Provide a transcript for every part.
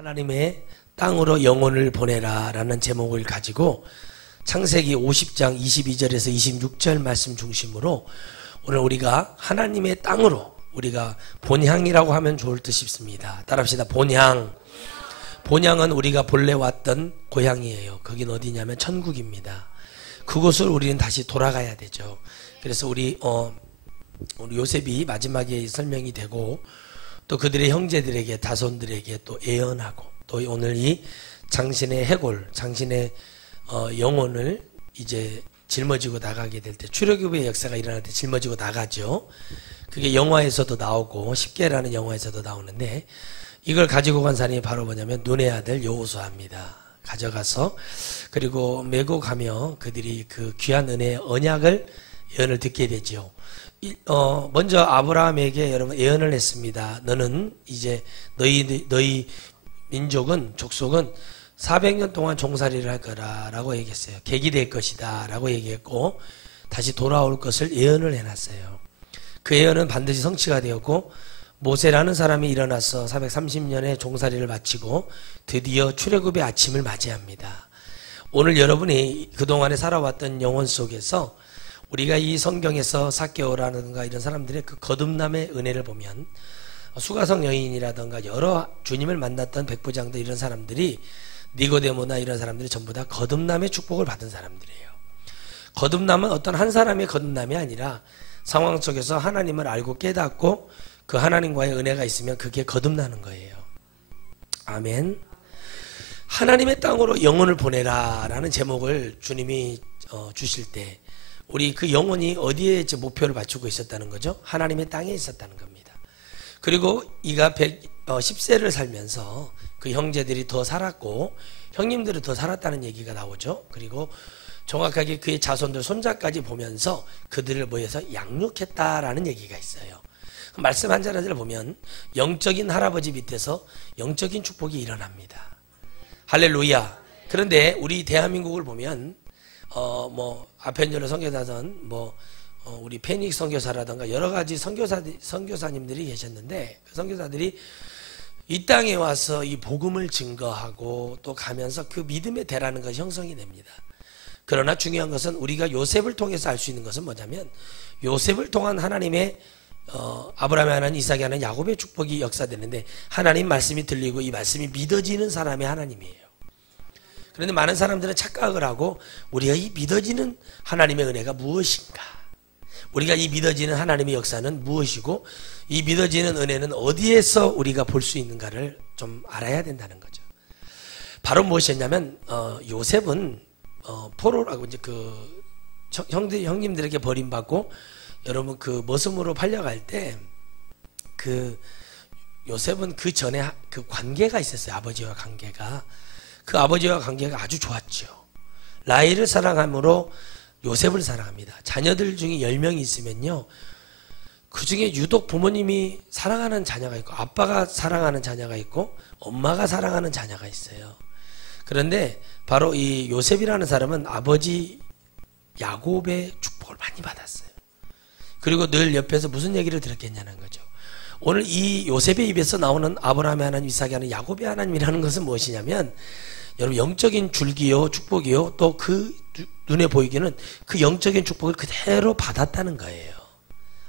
하나님의 땅으로 영혼을 보내라 라는 제목을 가지고 창세기 50장 22절에서 26절 말씀 중심으로 오늘 우리가 하나님의 땅으로, 우리가 본향이라고 하면 좋을 듯 싶습니다. 따라합시다. 본향. 본향은 우리가 본래 왔던 고향이에요. 거긴 어디냐면 천국입니다. 그곳을 우리는 다시 돌아가야 되죠. 그래서 우리 요셉이 마지막에 설명이 되고 또 그들의 형제들에게, 자손들에게 또 예언하고, 또 오늘 이 장신의 해골, 장신의 영혼을 이제 짊어지고 나가게 될 때, 출애굽의 역사가 일어날 때 짊어지고 나가죠. 그게 영화에서도 나오고 십계라는 영화에서도 나오는데, 이걸 가지고 간 사람이 바로 뭐냐면 눈의 아들 여호수아입니다. 가져가서 그리고 메고 가며 그들이 그 귀한 은혜의 언약을 예언을 듣게 되죠. 먼저 아브라함에게 여러분 예언을 했습니다. 너는 이제 너희 민족은, 족속은 400년 동안 종살이를 할 거라라고 얘기했어요. 객이 될 것이다 라고 얘기했고, 다시 돌아올 것을 예언을 해놨어요. 그 예언은 반드시 성취가 되었고, 모세라는 사람이 일어나서 430년의 종살이를 마치고 드디어 출애굽의 아침을 맞이합니다. 오늘 여러분이 그동안에 살아왔던 영혼 속에서 우리가 이 성경에서 삭개오라든가 이런 사람들의 그 거듭남의 은혜를 보면, 수가성 여인이라든가 여러 주님을 만났던 백부장들, 이런 사람들이, 니고데모나 이런 사람들이 전부 다 거듭남의 축복을 받은 사람들이에요. 거듭남은 어떤 한 사람의 거듭남이 아니라 상황 속에서 하나님을 알고 깨닫고 그 하나님과의 은혜가 있으면 그게 거듭나는 거예요. 아멘. 하나님의 땅으로 영혼을 보내라 라는 제목을 주님이 주실 때, 우리 그 영혼이 어디에 목표를 맞추고 있었다는 거죠? 하나님의 땅에 있었다는 겁니다. 그리고 이가 110세를 살면서 그 형제들이 더 살았고 형님들이 더 살았다는 얘기가 나오죠. 그리고 정확하게 그의 자손들, 손자까지 보면서 그들을 모여서 양육했다라는 얘기가 있어요. 말씀 한 자리를 보면 영적인 할아버지 밑에서 영적인 축복이 일어납니다. 할렐루야. 그런데 우리 대한민국을 보면 아펜젤러 선교사든 우리 페닉 선교사라든가 여러 가지 선교사님들이 계셨는데, 그 선교사들이 이 땅에 와서 이 복음을 증거하고 또 가면서 그 믿음의 대라는 것이 형성이 됩니다. 그러나 중요한 것은 우리가 요셉을 통해서 알 수 있는 것은 뭐냐면, 요셉을 통한 하나님의 아브라함의 하나님, 이삭의 하나님, 야곱의 축복이 역사되는데, 하나님 말씀이 들리고 이 말씀이 믿어지는 사람의 하나님이에요. 그런데 많은 사람들은 착각을 하고, 우리가 이 믿어지는 하나님의 은혜가 무엇인가, 우리가 이 믿어지는 하나님의 역사는 무엇이고, 이 믿어지는 은혜는 어디에서 우리가 볼 수 있는가를 좀 알아야 된다는 거죠. 바로 무엇이었냐면, 요셉은 포로라고 이제 그 형님들에게 버림받고 여러분 그 머슴으로 팔려갈 때, 그 요셉은 그 전에 그 관계가 있었어요. 아버지와 관계가. 그 아버지와 관계가 아주 좋았죠. 라헬을 사랑함으로 요셉을 사랑합니다. 자녀들 중에 10명이 있으면요, 그 중에 유독 부모님이 사랑하는 자녀가 있고, 아빠가 사랑하는 자녀가 있고, 엄마가 사랑하는 자녀가 있어요. 그런데 바로 이 요셉이라는 사람은 아버지 야곱의 축복을 많이 받았어요. 그리고 늘 옆에서 무슨 얘기를 들었겠냐는 거죠. 오늘 이 요셉의 입에서 나오는 아브라함의 하나님, 이삭의 하나님, 야곱의 하나님이라는 것은 무엇이냐면, 여러분 영적인 줄기요, 축복이요, 또 그 눈에 보이기는 그 영적인 축복을 그대로 받았다는 거예요.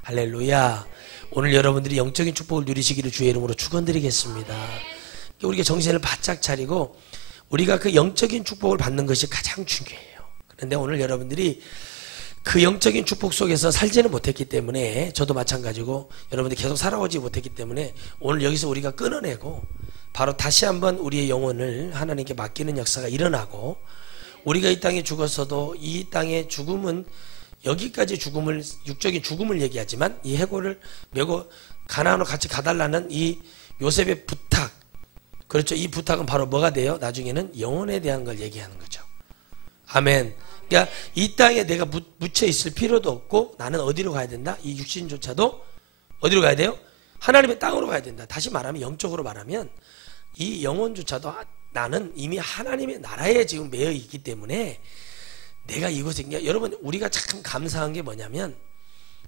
할렐루야. 오늘 여러분들이 영적인 축복을 누리시기를 주의 이름으로 축원드리겠습니다. 우리가 정신을 바짝 차리고 우리가 그 영적인 축복을 받는 것이 가장 중요해요. 그런데 오늘 여러분들이 그 영적인 축복 속에서 살지는 못했기 때문에, 저도 마찬가지고 여러분들이 계속 살아오지 못했기 때문에 오늘 여기서 우리가 끊어내고 바로 다시 한번 우리의 영혼을 하나님께 맡기는 역사가 일어나고, 우리가 이 땅에 죽었어도 이 땅의 죽음은, 여기까지 죽음을, 육적인 죽음을 얘기하지만 이 해골을 메고 가나안으로 같이 가달라는 이 요셉의 부탁, 그렇죠. 이 부탁은 바로 뭐가 돼요? 나중에는 영혼에 대한 걸 얘기하는 거죠. 아멘. 그러니까 이 땅에 내가 묻혀 있을 필요도 없고, 나는 어디로 가야 된다? 이 육신조차도 어디로 가야 돼요? 하나님의 땅으로 가야 된다. 다시 말하면, 영적으로 말하면 이 영혼조차도 나는 이미 하나님의 나라에 지금 매여 있기 때문에 내가 이곳에, 여러분 우리가 참 감사한 게 뭐냐면,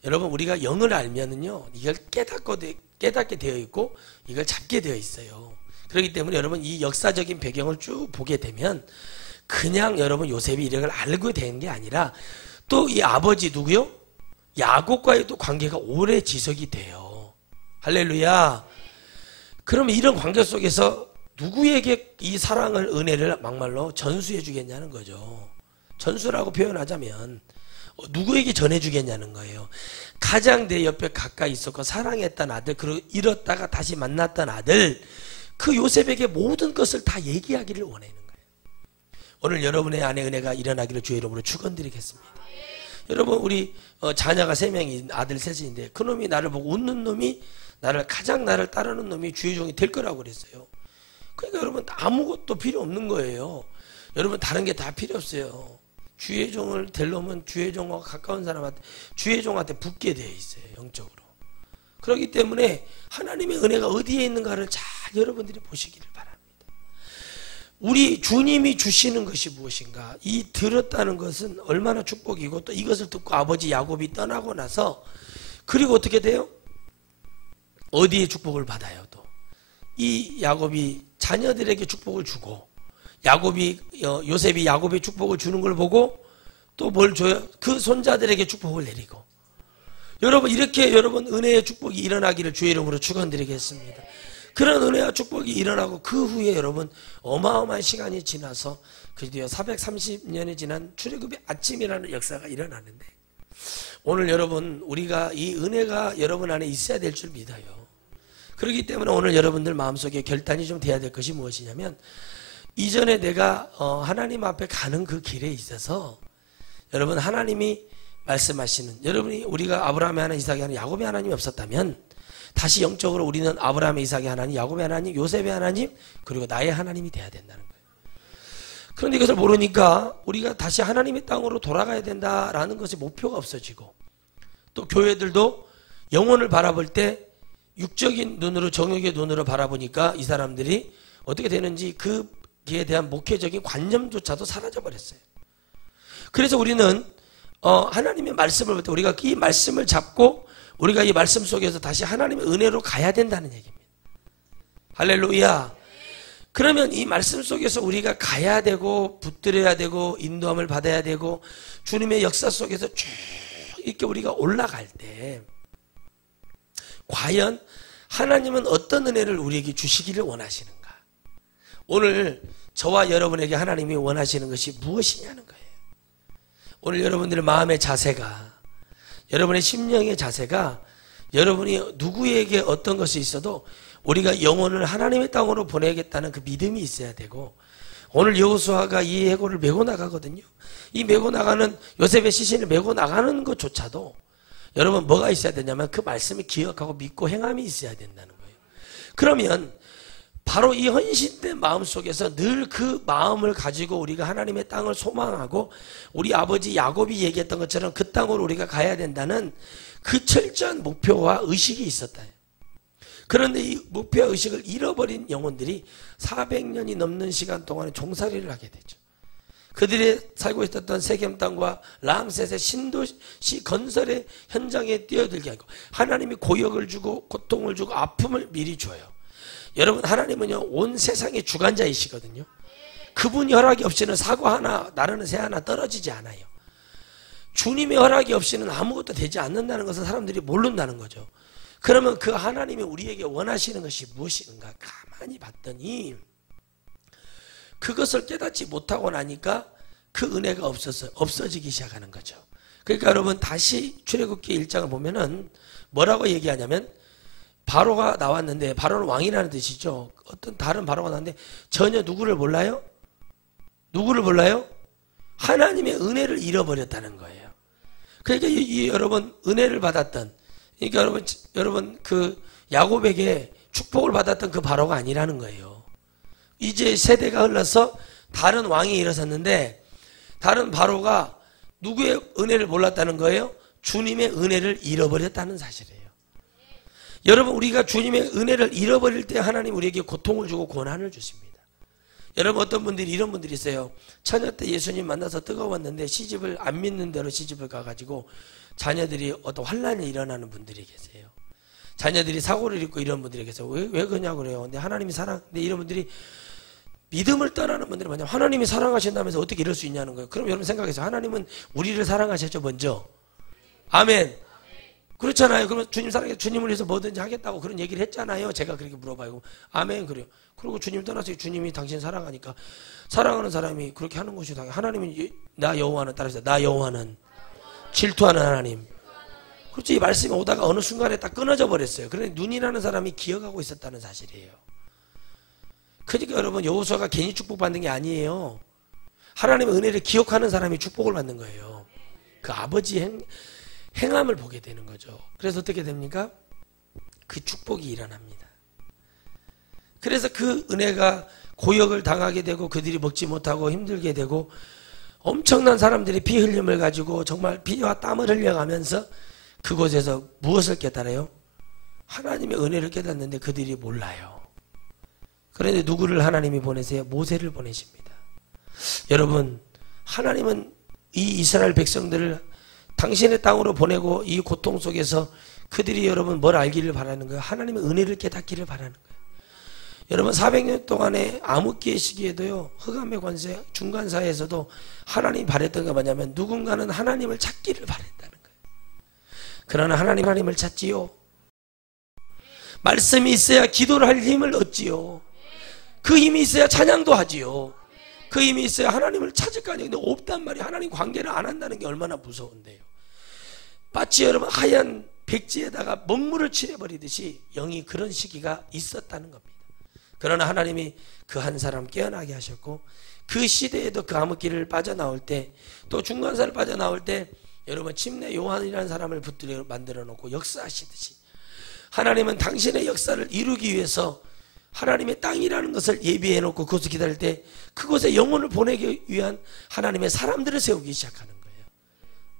여러분 우리가 영을 알면은요, 이걸 깨닫게 되어 있고 이걸 잡게 되어 있어요. 그렇기 때문에 여러분 이 역사적인 배경을 쭉 보게 되면 그냥 여러분 요셉이 이런 걸 알고 된 게 아니라 또 이 아버지 누구요? 야곱과의 또 관계가 오래 지속이 돼요. 할렐루야. 그러면 이런 관계 속에서 누구에게 이 사랑을, 은혜를 막말로 전수해 주겠냐는 거죠. 전수라고 표현하자면 누구에게 전해주겠냐는 거예요. 가장 내 옆에 가까이 있었고 사랑했던 아들, 그리고 잃었다가 다시 만났던 아들, 그 요셉에게 모든 것을 다 얘기하기를 원하는 거예요. 오늘 여러분의 안에 은혜가 일어나기를 주의 이름으로 축원드리겠습니다. 여러분 우리 자녀가 3명이 아들 셋인데 그 놈이 나를 보고 웃는 놈이 가장 나를 따르는 놈이 주의 종이 될 거라고 그랬어요. 그러니까 여러분 아무것도 필요 없는 거예요. 여러분 다른 게 다 필요 없어요. 주의 종을 될 놈은 주의 종과 가까운 사람한테, 주의 종한테 붙게 되어 있어요. 영적으로. 그렇기 때문에 하나님의 은혜가 어디에 있는가를 잘 여러분들이 보시기를 바랍니다. 우리 주님이 주시는 것이 무엇인가, 이 들었다는 것은 얼마나 축복이고, 또 이것을 듣고 아버지 야곱이 떠나고 나서 그리고 어떻게 돼요? 어디에 축복을 받아요? 또 이 야곱이 자녀들에게 축복을 주고, 요셉이 야곱의 축복을 주는 걸 보고 또 뭘 줘요? 그 손자들에게 축복을 내리고. 여러분 이렇게 여러분 은혜의 축복이 일어나기를 주의 이름으로 축원드리겠습니다. 그런 은혜와 축복이 일어나고 그 후에 여러분 어마어마한 시간이 지나서 드디어 430년이 지난 출애굽의 아침이라는 역사가 일어나는데, 오늘 여러분 우리가 이 은혜가 여러분 안에 있어야 될 줄 믿어요. 그렇기 때문에 오늘 여러분들 마음속에 결단이 좀 돼야 될 것이 무엇이냐면, 이전에 내가 하나님 앞에 가는 그 길에 있어서 여러분 하나님이 말씀하시는, 여러분이 우리가 아브라함의 하나님, 이삭의 하나님, 야곱의 하나님이 없었다면 다시 영적으로 우리는 아브라함의, 이삭의 하나님, 야곱의 하나님, 요셉의 하나님, 그리고 나의 하나님이 돼야 된다는 거예요. 그런데 이것을 모르니까 우리가 다시 하나님의 땅으로 돌아가야 된다라는 것이 목표가 없어지고, 또 교회들도 영혼을 바라볼 때 육적인 눈으로, 정욕의 눈으로 바라보니까 이 사람들이 어떻게 되는지 그에 대한 목회적인 관념조차도 사라져 버렸어요. 그래서 우리는 하나님의 말씀을 볼 때 우리가 이 말씀을 잡고 우리가 이 말씀 속에서 다시 하나님의 은혜로 가야 된다는 얘기입니다. 할렐루야. 그러면 이 말씀 속에서 우리가 가야 되고 붙들어야 되고 인도함을 받아야 되고 주님의 역사 속에서 쭉 이렇게 우리가 올라갈 때 과연 하나님은 어떤 은혜를 우리에게 주시기를 원하시는가? 오늘 저와 여러분에게 하나님이 원하시는 것이 무엇이냐는 거예요. 오늘 여러분들의 마음의 자세가, 여러분의 심령의 자세가, 여러분이 누구에게 어떤 것이 있어도 우리가 영혼을 하나님의 땅으로 보내겠다는 그 믿음이 있어야 되고, 오늘 여호수아가 이 해골을 메고 나가거든요. 이 메고 나가는, 요셉의 시신을 메고 나가는 것조차도 여러분 뭐가 있어야 되냐면 그 말씀을 기억하고 믿고 행함이 있어야 된다는 거예요. 그러면 바로 이 헌신된 마음 속에서 늘 그 마음을 가지고 우리가 하나님의 땅을 소망하고 우리 아버지 야곱이 얘기했던 것처럼 그 땅으로 우리가 가야 된다는 그 철저한 목표와 의식이 있었다. 그런데 이 목표와 의식을 잃어버린 영혼들이 400년이 넘는 시간 동안에 종살이를 하게 되죠. 그들이 살고 있었던 세겜 땅과 람셋의 신도시 건설의 현장에 뛰어들게 하고, 하나님이 고역을 주고 고통을 주고 아픔을 미리 줘요. 여러분 하나님은요 온 세상의 주관자이시거든요. 그분이 허락이 없이는 사과 하나, 나르는 새 하나 떨어지지 않아요. 주님의 허락이 없이는 아무것도 되지 않는다는 것을 사람들이 모른다는 거죠. 그러면 그 하나님이 우리에게 원하시는 것이 무엇인가 가만히 봤더니 그것을 깨닫지 못하고 나니까 그 은혜가 없어지기 시작하는 거죠. 그러니까 여러분 다시 출애굽기 1장을 보면은 뭐라고 얘기하냐면, 바로가 나왔는데, 바로는 왕이라는 뜻이죠. 어떤 다른 바로가 나왔는데 전혀 누구를 몰라요? 누구를 몰라요? 하나님의 은혜를 잃어버렸다는 거예요. 그러니까 여러분 은혜를 받았던, 그러니까 여러분 그 야곱에게 축복을 받았던 그 바로가 아니라는 거예요. 이제 세대가 흘러서 다른 왕이 일어섰는데 다른 바로가 누구의 은혜를 몰랐다는 거예요? 주님의 은혜를 잃어버렸다는 사실이에요. 여러분 우리가 주님의 은혜를 잃어버릴 때 하나님 우리에게 고통을 주고 고난을 주십니다. 여러분 어떤 분들이 이런 분들이 있어요. 처녀 때 예수님 만나서 뜨거웠는데 시집을 안 믿는 대로 시집을 가가지고 자녀들이 어떤 환란이 일어나는 분들이 계세요. 자녀들이 사고를 입고 이런 분들에게서 왜 그러냐고 그래요. 근데 하나님이 근데 이런 분들이 믿음을 떠나는 분들이 뭐냐면 하나님이 사랑하신다면서 어떻게 이럴 수 있냐는 거예요. 그럼 여러분 생각해서 하나님은 우리를 사랑하셨죠, 먼저. 아멘. 그렇잖아요. 그러면 주님 사랑해, 주님을 위해서 뭐든지 하겠다고 그런 얘기를 했잖아요. 제가 그렇게 물어봐요. 아멘. 그래요. 그리고 주님 떠나서 주님이 당신 사랑하니까 사랑하는 사람이 그렇게 하는 것이 당연히 하나님이 나 여호와는 따라서 나 여호와는 질투하는 하나님. 그렇지. 이 말씀이 오다가 어느 순간에 딱 끊어져 버렸어요. 그런데 눈이라는 사람이 기억하고 있었다는 사실이에요. 그러니까 여러분 여호수아가 괜히 축복받는 게 아니에요. 하나님의 은혜를 기억하는 사람이 축복을 받는 거예요. 그 아버지의 행함을 보게 되는 거죠. 그래서 어떻게 됩니까? 그 축복이 일어납니다. 그래서 그 은혜가 고역을 당하게 되고 그들이 먹지 못하고 힘들게 되고 엄청난 사람들이 피 흘림을 가지고 정말 피와 땀을 흘려가면서 그곳에서 무엇을 깨달아요? 하나님의 은혜를 깨닫는데 그들이 몰라요. 그런데 누구를 하나님이 보내세요? 모세를 보내십니다. 여러분, 하나님은 이 이스라엘 백성들을 당신의 땅으로 보내고 이 고통 속에서 그들이 여러분 뭘 알기를 바라는 거예요? 하나님의 은혜를 깨닫기를 바라는 거예요. 여러분 400년 동안의 암흑기의 시기에도요, 흑암의 권세 중간사에서도 하나님이 바랬던 게 뭐냐면 누군가는 하나님을 찾기를 바랬다는 거예요. 그러나 하나님을 찾지요. 말씀이 있어야 기도를 할 힘을 얻지요. 그 힘이 있어야 찬양도 하지요. 그 힘이 있어야 하나님을 찾을 거 아니에요. 근데 없단 말이에요. 하나님 관계를 안 한다는 게 얼마나 무서운데요. 마치 여러분 하얀 백지에다가 먹물을 칠해버리듯이 영이 그런 시기가 있었다는 겁니다. 그러나 하나님이 그 한 사람 깨어나게 하셨고 그 시대에도 그 암흑기를 빠져나올 때 또 중간사를 빠져나올 때 여러분 침례 요한이라는 사람을 붙들어 만들어 놓고 역사하시듯이 하나님은 당신의 역사를 이루기 위해서 하나님의 땅이라는 것을 예비해 놓고 그것을 기다릴 때 그곳에 영혼을 보내기 위한 하나님의 사람들을 세우기 시작하는 거예요.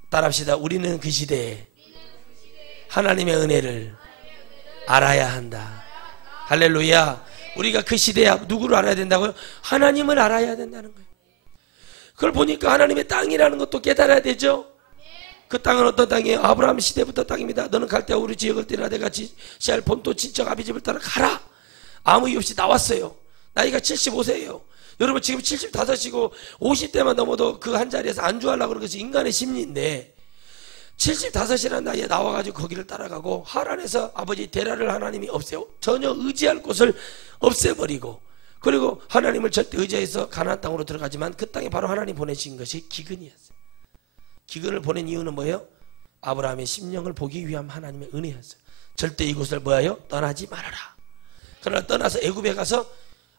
따라합시다. 우리는 그 시대에 하나님의 은혜를 알아야 한다. 할렐루야. 우리가 그 시대에 누구를 알아야 된다고요? 하나님을 알아야 된다는 거예요. 그걸 보니까 하나님의 땅이라는 것도 깨달아야 되죠. 그 땅은 어떤 땅이에요? 아브라함 시대부터 땅입니다. 너는 갈대아 우리 지역을 떠나 내가 지시할 본토 친척 아비집을 따라 가라. 아무 이유 없이 나왔어요. 나이가 75세예요. 여러분 지금 75이고 50대만 넘어도 그 한 자리에서 안주하려고 그러는 것이 인간의 심리인데 75이라는 나이에 나와가지고 거기를 따라가고 하란에서 아버지 데라를 하나님이 전혀 의지할 곳을 없애버리고 그리고 하나님을 절대 의지해서 가나안 땅으로 들어가지만 그 땅에 바로 하나님 보내신 것이 기근이었어요. 기근을 보낸 이유는 뭐예요? 아브라함의 심령을 보기 위한 하나님의 은혜였어요. 절대 이곳을 뭐예요? 떠나지 말아라. 그러나 떠나서 애굽에 가서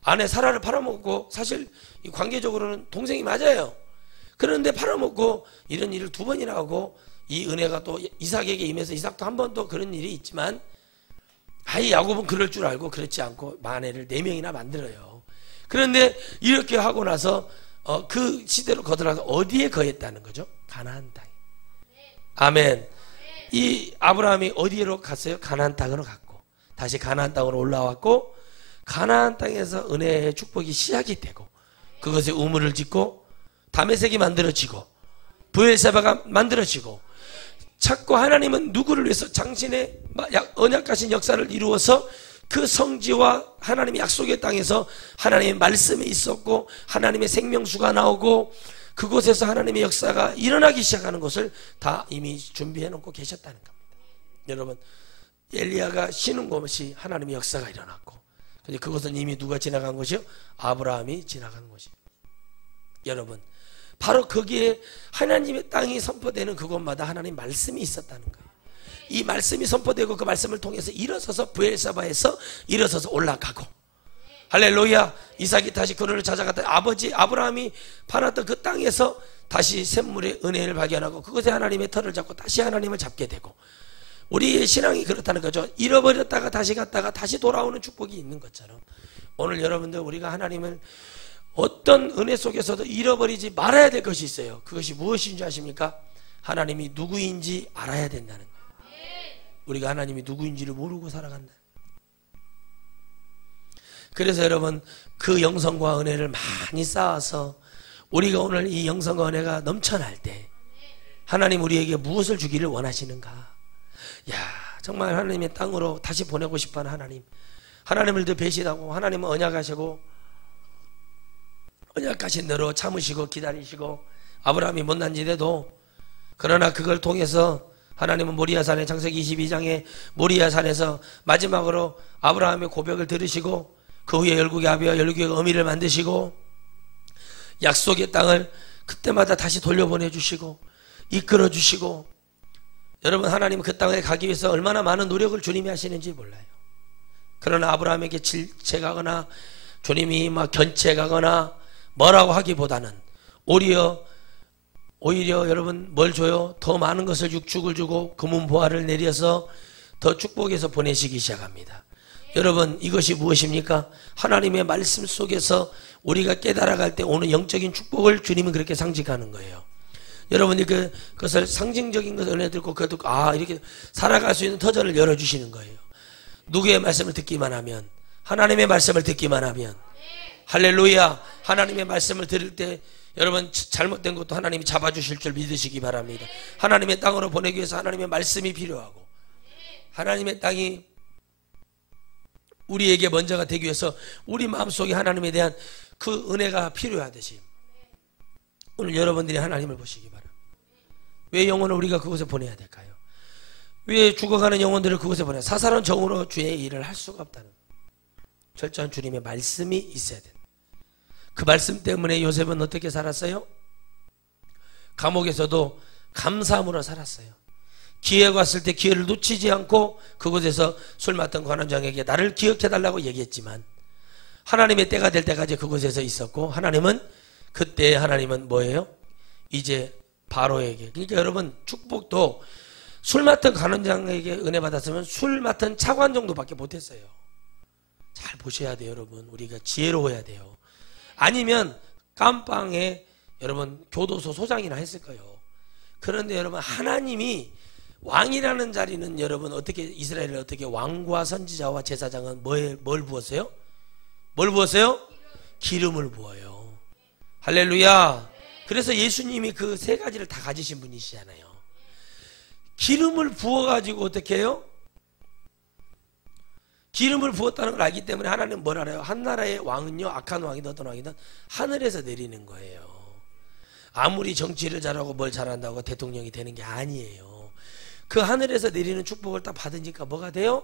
아내 사라를 팔아먹고 사실 관계적으로는 동생이 맞아요. 그런데 팔아먹고 이런 일을 2번이나 하고 이 은혜가 또 이삭에게 임해서 이삭도 한 번 더 그런 일이 있지만 야곱은 그럴 줄 알고 그렇지 않고 아내를 4명이나 만들어요. 그런데 이렇게 하고 나서 그 시대로 거들어서 어디에 거했다는 거죠? 가나안 땅에. 아멘. 이 아브라함이 어디로 갔어요? 가나안 땅으로 갔고 다시 가나안 땅으로 올라왔고 가나안 땅에서 은혜의 축복이 시작이 되고 그것에 우물을 짓고 다메섹이 만들어지고 브엘세바가 만들어지고 자꾸 하나님은 누구를 위해서 당신의 언약하신 역사를 이루어서 그 성지와 하나님의 약속의 땅에서 하나님의 말씀이 있었고 하나님의 생명수가 나오고 그곳에서 하나님의 역사가 일어나기 시작하는 것을 다 이미 준비해 놓고 계셨다는 겁니다. 여러분 엘리야가 쉬는 곳이 하나님의 역사가 일어났고 근데 그것은 이미 누가 지나간 것이요? 아브라함이 지나간 것이요. 여러분 바로 거기에 하나님의 땅이 선포되는 그곳마다 하나님 말씀이 있었다는 거예요. 이 말씀이 선포되고 그 말씀을 통해서 일어서서 브엘사바에서 일어서서 올라가고 할렐루야. 이삭이 다시 그를 찾아갔다. 아버지 아브라함이 파놨던 그 땅에서 다시 샘물의 은혜를 발견하고 그곳에 하나님의 털을 잡고 다시 하나님을 잡게 되고 우리의 신앙이 그렇다는 거죠. 잃어버렸다가 다시 갔다가 다시 돌아오는 축복이 있는 것처럼 오늘 여러분들 우리가 하나님을 어떤 은혜 속에서도 잃어버리지 말아야 될 것이 있어요. 그것이 무엇인지 아십니까? 하나님이 누구인지 알아야 된다는 거예요. 우리가 하나님이 누구인지를 모르고 살아간다. 그래서 여러분 그 영성과 은혜를 많이 쌓아서 우리가 오늘 이 영성과 은혜가 넘쳐날 때 하나님 우리에게 무엇을 주기를 원하시는가? 정말 하나님의 땅으로 다시 보내고 싶어하는 하나님, 하나님을 더 배신하고 하나님은 언약하시고 언약하신 대로 참으시고 기다리시고 아브라함이 못난 지대도, 그러나 그걸 통해서 하나님은 모리아산에, 창세기 22장에 모리아산에서 마지막으로 아브라함의 고백을 들으시고 그 후에 열국의 아비와 열국의 어미를 만드시고 약속의 땅을 그때마다 다시 돌려보내주시고 이끌어주시고, 여러분 하나님은 그 땅에 가기 위해서 얼마나 많은 노력을 주님이 하시는지 몰라요. 그러나 아브라함에게 질책하거나 주님이 막 견책하거나 뭐라고 하기보다는 오히려 여러분 뭘 줘요? 더 많은 것을, 육축을 주고 금은보화를 내려서 더 축복해서 보내시기 시작합니다. 여러분 이것이 무엇입니까? 하나님의 말씀 속에서 우리가 깨달아갈 때 오는 영적인 축복을 주님은 그렇게 상징하는 거예요. 여러분이 그것을 상징적인 것을 은혜 듣고 그것도 이렇게 살아갈 수 있는 터전을 열어주시는 거예요. 누구의 말씀을 듣기만 하면, 하나님의 말씀을 듣기만 하면, 할렐루야. 하나님의 말씀을 들을 때 여러분 잘못된 것도 하나님이 잡아주실 줄 믿으시기 바랍니다. 하나님의 땅으로 보내기 위해서 하나님의 말씀이 필요하고, 하나님의 땅이 우리에게 먼저가 되기 위해서 우리 마음속에 하나님에 대한 그 은혜가 필요하듯이 오늘 여러분들이 하나님을 보시기 바랍니다. 왜 영혼을 우리가 그곳에 보내야 될까요? 왜 죽어가는 영혼들을 그곳에 보내야? 사사로운 정으로 주의 일을 할 수가 없다는, 철저한 주님의 말씀이 있어야 된다. 그 말씀 때문에 요셉은 어떻게 살았어요? 감옥에서도 감사함으로 살았어요. 기회가 왔을 때 기회를 놓치지 않고 그곳에서 술 맡은 관원장에게 나를 기억해달라고 얘기했지만 하나님의 때가 될 때까지 그곳에서 있었고, 하나님은 그때 하나님은 뭐예요? 이제 바로에게, 그러니까 여러분 축복도 술 맡은 관원장에게 은혜 받았으면 술 맡은 차관 정도밖에 못했어요. 잘 보셔야 돼요. 여러분 우리가 지혜로워야 돼요. 아니면 깜빵에 여러분 교도소 소장이나 했을 거예요. 그런데 여러분 하나님이 왕이라는 자리는 여러분 어떻게, 이스라엘을 어떻게, 왕과 선지자와 제사장은 뭘 부었어요? 뭘 부었어요? 기름을 부어요. 할렐루야. 그래서 예수님이 그 세 가지를 다 가지신 분이시잖아요. 기름을 부어가지고 어떻게 해요? 기름을 부었다는 걸 알기 때문에 하나님은 뭘 알아요? 한 나라의 왕은요, 악한 왕이든 어떤 왕이든 하늘에서 내리는 거예요. 아무리 정치를 잘하고 뭘 잘한다고 대통령이 되는 게 아니에요. 그 하늘에서 내리는 축복을 딱 받으니까 뭐가 돼요?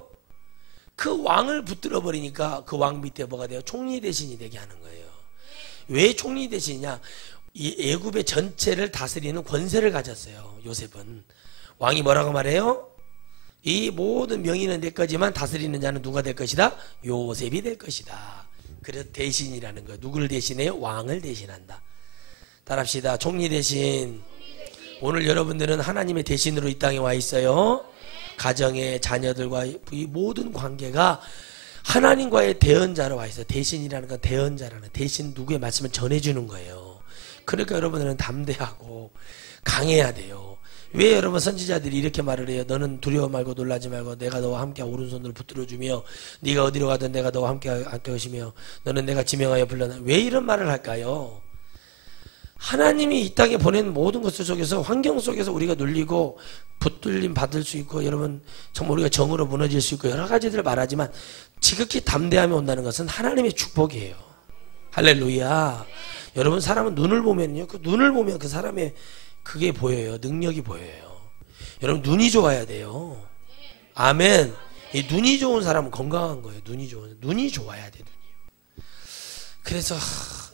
그 왕을 붙들어 버리니까 그 왕 밑에 뭐가 돼요? 총리 대신이 되게 하는 거예요. 왜 총리 대신이냐? 이 애굽의 전체를 다스리는 권세를 가졌어요. 요셉은. 왕이 뭐라고 말해요? 이 모든 명의는 내 거지만 다스리는 자는 누가 될 것이다? 요셉이 될 것이다. 그래서 대신이라는 거예요. 누구를 대신해요? 왕을 대신한다. 따라합시다. 총리 대신. 오늘 여러분들은 하나님의 대신으로 이 땅에 와 있어요. 가정의 자녀들과 이 모든 관계가 하나님과의 대언자로 와 있어요. 대신이라는 건 대언자라는, 대신 누구의 말씀을 전해주는 거예요. 그러니까 여러분들은 담대하고 강해야 돼요. 왜 여러분 선지자들이 이렇게 말을 해요? 너는 두려워 말고 놀라지 말고 내가 너와 함께 오른손으로 붙들어주며 네가 어디로 가든 내가 너와 함께 할 것이며 너는 내가 지명하여 불러나. 왜 이런 말을 할까요? 하나님이 이 땅에 보낸 모든 것들 속에서, 환경 속에서 우리가 눌리고 붙들림 받을 수 있고, 여러분 정말 우리가 정으로 무너질 수 있고 여러 가지들을 말하지만 지극히 담대함이 온다는 것은 하나님의 축복이에요. 할렐루야. 여러분 사람은 눈을 보면요, 그 눈을 보면 그 사람의 그게 보여요. 능력이 보여요. 여러분 눈이 좋아야 돼요. 아멘. 이 눈이 좋은 사람은 건강한 거예요. 눈이 좋아야 돼. 눈이. 그래서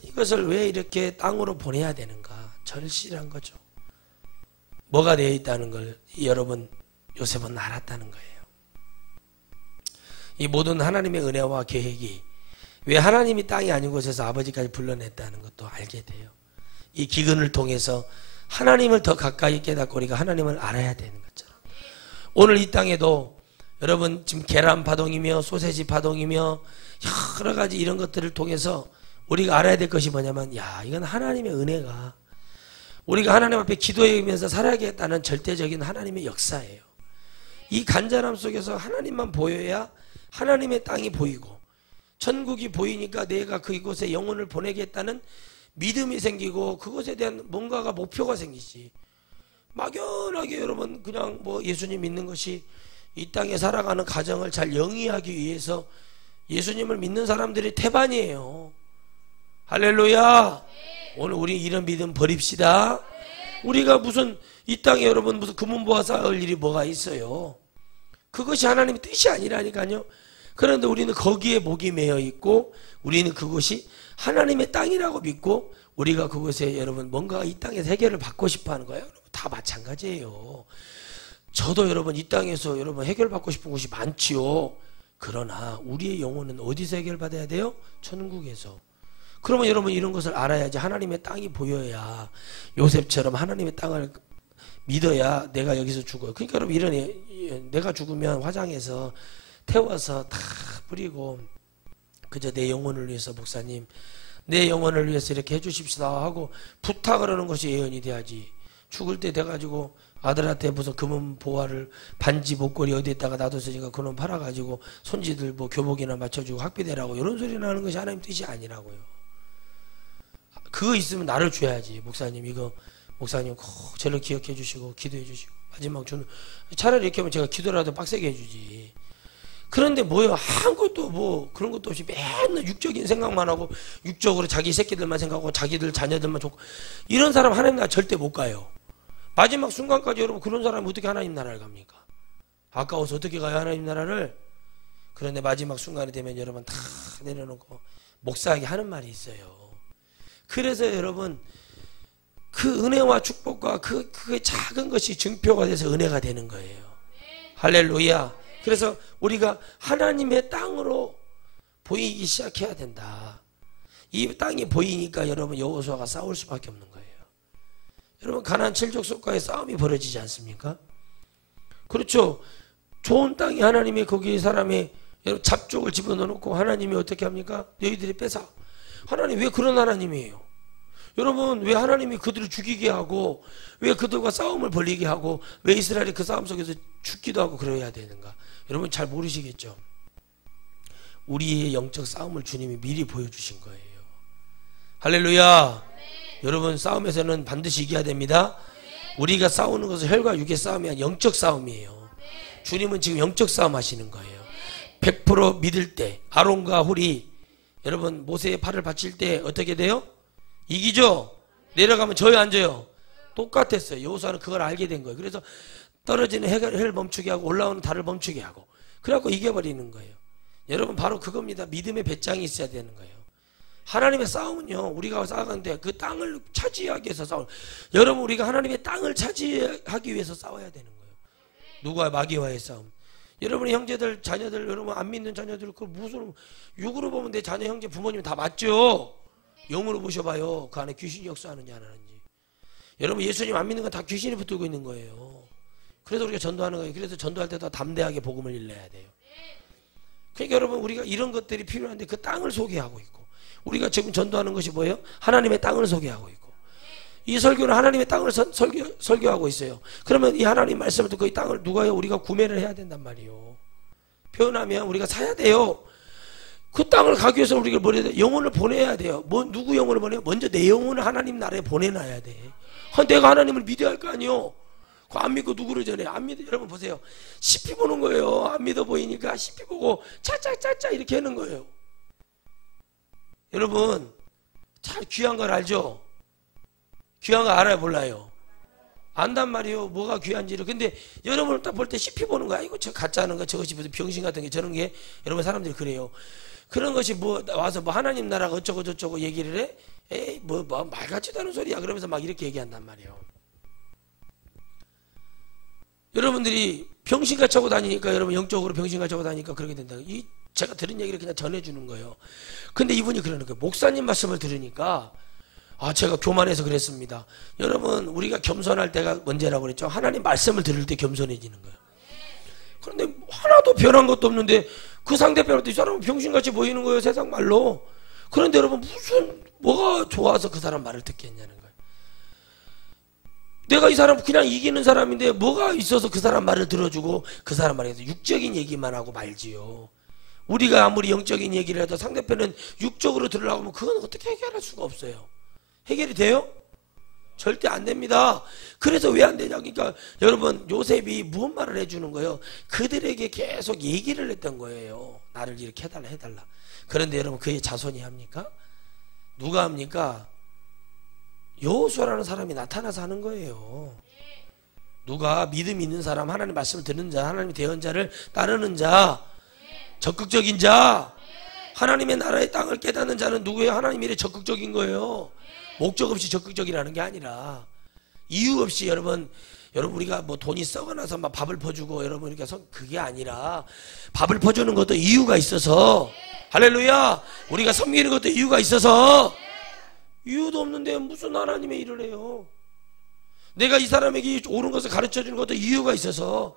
이것을 왜 이렇게 땅으로 보내야 되는가? 절실한 거죠. 뭐가 되어 있다는 걸 여러분 요셉은 알았다는 거예요. 이 모든 하나님의 은혜와 계획이 왜 하나님이 땅이 아닌 곳에서 아버지까지 불러냈다는 것도 알게 돼요. 이 기근을 통해서 하나님을 더 가까이 깨닫고 우리가 하나님을 알아야 되는 것처럼, 오늘 이 땅에도 여러분 지금 계란 파동이며 소세지 파동이며 여러 가지 이런 것들을 통해서 우리가 알아야 될 것이 뭐냐면, 이건 하나님의 은혜가 우리가 하나님 앞에 기도하면서 살아야겠다는 절대적인 하나님의 역사예요. 이 간절함 속에서 하나님만 보여야 하나님의 땅이 보이고 천국이 보이니까 내가 그곳에 영혼을 보내겠다는 믿음이 생기고 그것에 대한 뭔가가 목표가 생기지. 막연하게 여러분 그냥 뭐 예수님 믿는 것이 이 땅에 살아가는 가정을 잘 영위하기 위해서 예수님을 믿는 사람들이 태반이에요. 할렐루야. 오늘 우리 이런 믿음 버립시다. 우리가 무슨 이 땅에 여러분 무슨 금은보화 쌓을 일이 뭐가 있어요. 그것이 하나님의 뜻이 아니라니까요. 그런데 우리는 거기에 목이 매여 있고 우리는 그것이 하나님의 땅이라고 믿고 우리가 그것에 여러분 뭔가 이 땅에서 해결을 받고 싶어 하는 거예요. 다 마찬가지예요. 저도 여러분 이 땅에서 여러분 해결받고 싶은 곳이 많지요. 그러나 우리의 영혼은 어디서 해결받아야 돼요? 천국에서. 그러면 여러분 이런 것을 알아야지. 하나님의 땅이 보여야 요셉처럼 하나님의 땅을 믿어야 내가 여기서 죽어요. 그러니까 여러분 이런 내가 죽으면 화장해서 태워서 다 뿌리고 그저 내 영혼을 위해서 목사님 내 영혼을 위해서 이렇게 해주십시다 하고 부탁을 하는 것이 예언이 돼야지. 죽을 때 돼가지고 아들한테 무슨 금은 보화를 반지 목걸이 어디에다가 놔뒀으니까 그놈 팔아가지고 손지들 뭐 교복이나 맞춰주고 학비대라고 이런 소리 나는 것이 하나님 뜻이 아니라고요. 그거 있으면 나를 줘야지. 목사님 이거 목사님 꼭 저를 기억해 주시고 기도해 주시고 마지막 주는 차라리 이렇게 하면 제가 기도라도 빡세게 해주지. 그런데 뭐요? 아무것도 뭐 그런 것도 없이 맨날 육적인 생각만 하고 육적으로 자기 새끼들만 생각하고 자기들 자녀들만 좋고 이런 사람 하나님 나라 절대 못 가요. 마지막 순간까지 여러분 그런 사람이 어떻게 하나님 나라를 갑니까? 아까워서 어떻게 가요 하나님 나라를? 그런데 마지막 순간이 되면 여러분 다 내려놓고 목사에게 하는 말이 있어요. 그래서 여러분 그 은혜와 축복과 그 작은 것이 증표가 돼서 은혜가 되는 거예요. 할렐루야. 그래서 우리가 하나님의 땅으로 보이기 시작해야 된다. 이 땅이 보이니까 여러분 여호수아가 싸울 수밖에 없는 거예요. 여러분 가나안 7족속과의 싸움이 벌어지지 않습니까? 그렇죠. 좋은 땅이 하나님이 거기 사람의 잡족을 집어넣어놓고 하나님이 어떻게 합니까? 너희들이 뺏어. 하나님 왜 그런 하나님이에요? 여러분 왜 하나님이 그들을 죽이게 하고 왜 그들과 싸움을 벌이게 하고 왜 이스라엘이 그 싸움 속에서 죽기도 하고 그래야 되는가? 여러분 잘 모르시겠죠? 우리의 영적 싸움을 주님이 미리 보여주신 거예요. 할렐루야. 여러분 싸움에서는 반드시 이겨야 됩니다. 우리가 싸우는 것은 혈과 육의 싸움이 아니라 영적 싸움이에요. 주님은 지금 영적 싸움 하시는 거예요. 100% 믿을 때 아론과 홀이 여러분 모세의 팔을 받칠 때 어떻게 돼요? 이기죠? 내려가면 져요 안 져요? 똑같았어요. 여호수아는 그걸 알게 된 거예요. 그래서 떨어지는 해를 멈추게 하고 올라오는 달을 멈추게 하고 그래갖고 이겨버리는 거예요. 여러분 바로 그겁니다. 믿음의 배짱이 있어야 되는 거예요. 하나님의 싸움은요 우리가 싸우는데 그 땅을 차지하기 위해서 싸워요. 여러분 우리가 하나님의 땅을 차지하기 위해서 싸워야 되는 거예요. 누구와 마귀와의 싸움. 여러분의 형제들 자녀들 여러분 안 믿는 자녀들 그 무슨 육으로 보면 내 자녀 형제 부모님 다 맞죠. 영으로 보셔봐요. 그 안에 귀신이 역사하는지 안 하는지. 여러분 예수님 안 믿는 건 다 귀신이 붙들고 있는 거예요. 그래서 우리가 전도하는 거예요. 그래서 전도할 때도 담대하게 복음을 일러야 돼요. 그러니까 여러분 우리가 이런 것들이 필요한데 그 땅을 소개하고 있고 우리가 지금 전도하는 것이 뭐예요? 하나님의 땅을 소개하고 있고 이 설교는 하나님의 땅을 설교하고 있어요. 그러면 이 하나님 말씀을 듣고 이 땅을 누가요? 우리가 구매를 해야 된단 말이에요. 표현하면 우리가 사야 돼요. 그 땅을 가기 위해서 우리가 뭘 해야 돼요? 영혼을 보내야 돼요. 누구 영혼을 보내요? 먼저 내 영혼을 하나님 나라에 보내놔야 돼. 내가 하나님을 믿어야 할 거 아니에요. 그거 안 믿고 누구를 전해? 안 믿어. 여러분 보세요. 시피 보는 거예요. 안 믿어 보이니까 시피 보고 짜짜짜짜 이렇게 하는 거예요. 여러분 잘 귀한 걸 알죠? 귀한 거 알아요 몰라요? 안단 말이에요. 뭐가 귀한지를. 근데 여러분을 딱 볼 때 시피 보는 거야. 이거 저 가짜 하는 거 저것이 무슨 병신 같은 게 저런 게 여러분 사람들이 그래요. 그런 것이 뭐 와서 뭐 하나님 나라가 어쩌고 저쩌고 얘기를 해? 에이 뭐 말 같지도 않은 소리야. 그러면서 막 이렇게 얘기한단 말이에요. 여러분들이 병신같이 하고 다니니까 여러분 영적으로 병신같이 하고 다니니까 그렇게 된다. 제가 들은 얘기를 그냥 전해주는 거예요. 근데 이분이 그러는 거예요. 목사님 말씀을 들으니까 제가 교만해서 그랬습니다. 여러분 우리가 겸손할 때가 언제라고 그랬죠? 하나님 말씀을 들을 때 겸손해지는 거예요. 그런데 하나도 변한 것도 없는데 그 상대편한테 이 사람은 병신같이 보이는 거예요. 세상 말로. 그런데 여러분 무슨 뭐가 좋아서 그 사람 말을 듣겠냐는 거예요. 내가 이 사람 그냥 이기는 사람인데 뭐가 있어서 그 사람 말을 들어주고 그 사람 말에서 육적인 얘기만 하고 말지요. 우리가 아무리 영적인 얘기를 해도 상대편은 육적으로 들으려고 하면 그건 어떻게 해결할 수가 없어요. 해결이 돼요? 절대 안 됩니다. 그래서 왜 안 되냐? 그러니까 여러분 요셉이 무슨 말을 해주는 거예요? 그들에게 계속 얘기를 했던 거예요. 나를 이렇게 해달라 해달라. 그런데 여러분 그의 자손이 합니까? 누가 합니까? 여호수아라는 사람이 나타나서 하는 거예요. 누가 믿음 있는 사람, 하나님 말씀을 듣는 자, 하나님 대언 자를 따르는 자, 적극적인 자, 하나님의 나라의 땅을 깨닫는 자는 누구예요? 하나님 일에 적극적인 거예요. 목적 없이 적극적이라는 게 아니라 이유 없이 여러분 우리가 뭐 돈이 썩어나서 막 밥을 퍼주고 여러분 이렇게 해서 그게 아니라 밥을 퍼주는 것도 이유가 있어서 할렐루야 우리가 섬기는 것도 이유가 있어서 이유도 없는데 무슨 하나님의 일을 해요. 내가 이 사람에게 옳은 것을 가르쳐 주는 것도 이유가 있어서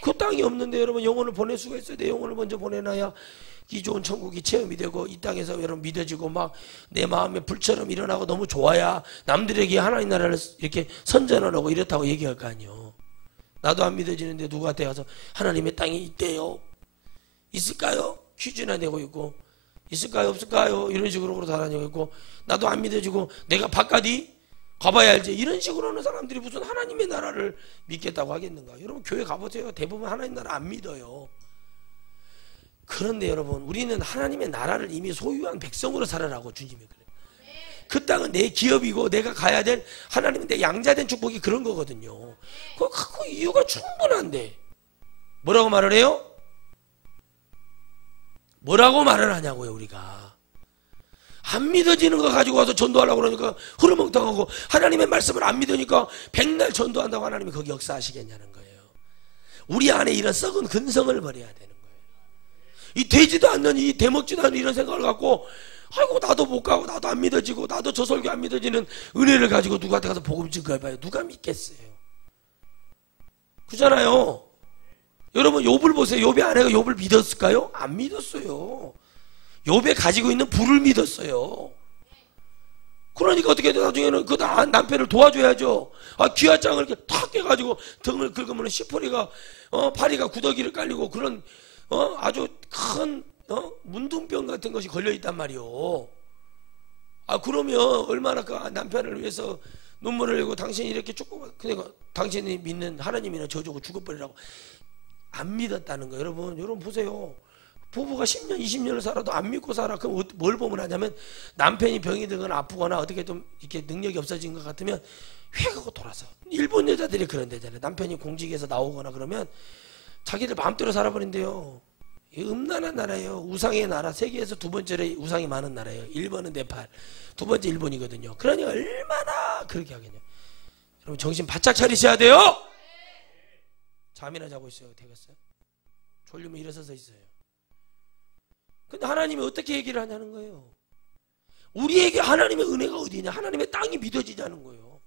그 땅이 없는데 여러분 영혼을 보낼 수가 있어요. 내 영혼을 먼저 보내놔야 이 좋은 천국이 체험이 되고 이 땅에서 여러분 믿어지고 막 내 마음에 불처럼 일어나고 너무 좋아야 남들에게 하나님 나라를 이렇게 선전을 하고 이렇다고 얘기할 거 아니에요. 나도 안 믿어지는데 누구한테 가서 하나님의 땅이 있대요. 있을까요? 퀴즈나 내고 있고 있을까요? 없을까요? 이런 식으로 다니고 있고 나도 안 믿어지고 내가 바깥이 가봐야 알지. 이런 식으로 하는 사람들이 무슨 하나님의 나라를 믿겠다고 하겠는가? 여러분 교회 가보세요. 대부분 하나님 나라 안 믿어요. 그런데 여러분 우리는 하나님의 나라를 이미 소유한 백성으로 살아라고 주님이 그래요. 그 땅은 내 기업이고 내가 가야 될 하나님은 내 양자된 축복이 그런 거거든요. 그 이유가 충분한데 뭐라고 말을 해요? 뭐라고 말을 하냐고요. 우리가 안 믿어지는 거 가지고 와서 전도하려고 그러니까 흐르멍텅하고 하나님의 말씀을 안 믿으니까 백날 전도한다고 하나님이 거기 역사하시겠냐는 거예요. 우리 안에 이런 썩은 근성을 버려야 되는 거예요. 이 되지도 않는 이 대먹지도 않는 이런 생각을 갖고 아이고 나도 못 가고 나도 안 믿어지고 나도 저 설교 안 믿어지는 은혜를 가지고 누구한테 가서 복음 증거해봐요. 누가 믿겠어요? 그잖아요. 여러분 욥을 보세요. 욥의 아내가 욥을 믿었을까요? 안 믿었어요. 욥에 가지고 있는 불을 믿었어요. 그러니까 어떻게 돼? 나중에는 그 남편을 도와줘야죠. 기아장을 이렇게 탁 깨가지고 등을 긁으면 시퍼리가 파리가 구더기를 깔리고 그런 아주 큰 문둥병 같은 것이 걸려 있단 말이요. 그러면 얼마나 그 남편을 위해서 눈물을 흘리고 당신이 이렇게 조금 그러니까 당신이 믿는 하나님이나 저주고 죽어버리라고 안 믿었다는 거예요. 여러분 보세요. 부부가 10년 20년을 살아도 안 믿고 살아. 그럼 뭘 보면 하냐면 남편이 병이 들거나 아프거나 어떻게 좀 이렇게 능력이 없어진 것 같으면 회가고 돌아서. 일본 여자들이 그런 데잖아요. 남편이 공직에서 나오거나 그러면 자기들 마음대로 살아버린대요. 음란한 나라예요. 우상의 나라. 세계에서 두 번째로 우상이 많은 나라예요. 1번은 네팔, 두 번째 일본이거든요. 그러니 얼마나 그렇게 하겠냐. 여러분 정신 바짝 차리셔야 돼요. 잠이나 자고 있어요. 되겠어요? 졸리면 일어서서 있어요. 근데 하나님이 어떻게 얘기를 하냐는 거예요. 우리에게 하나님의 은혜가 어디냐. 하나님의 땅이 믿어지냐는 거예요.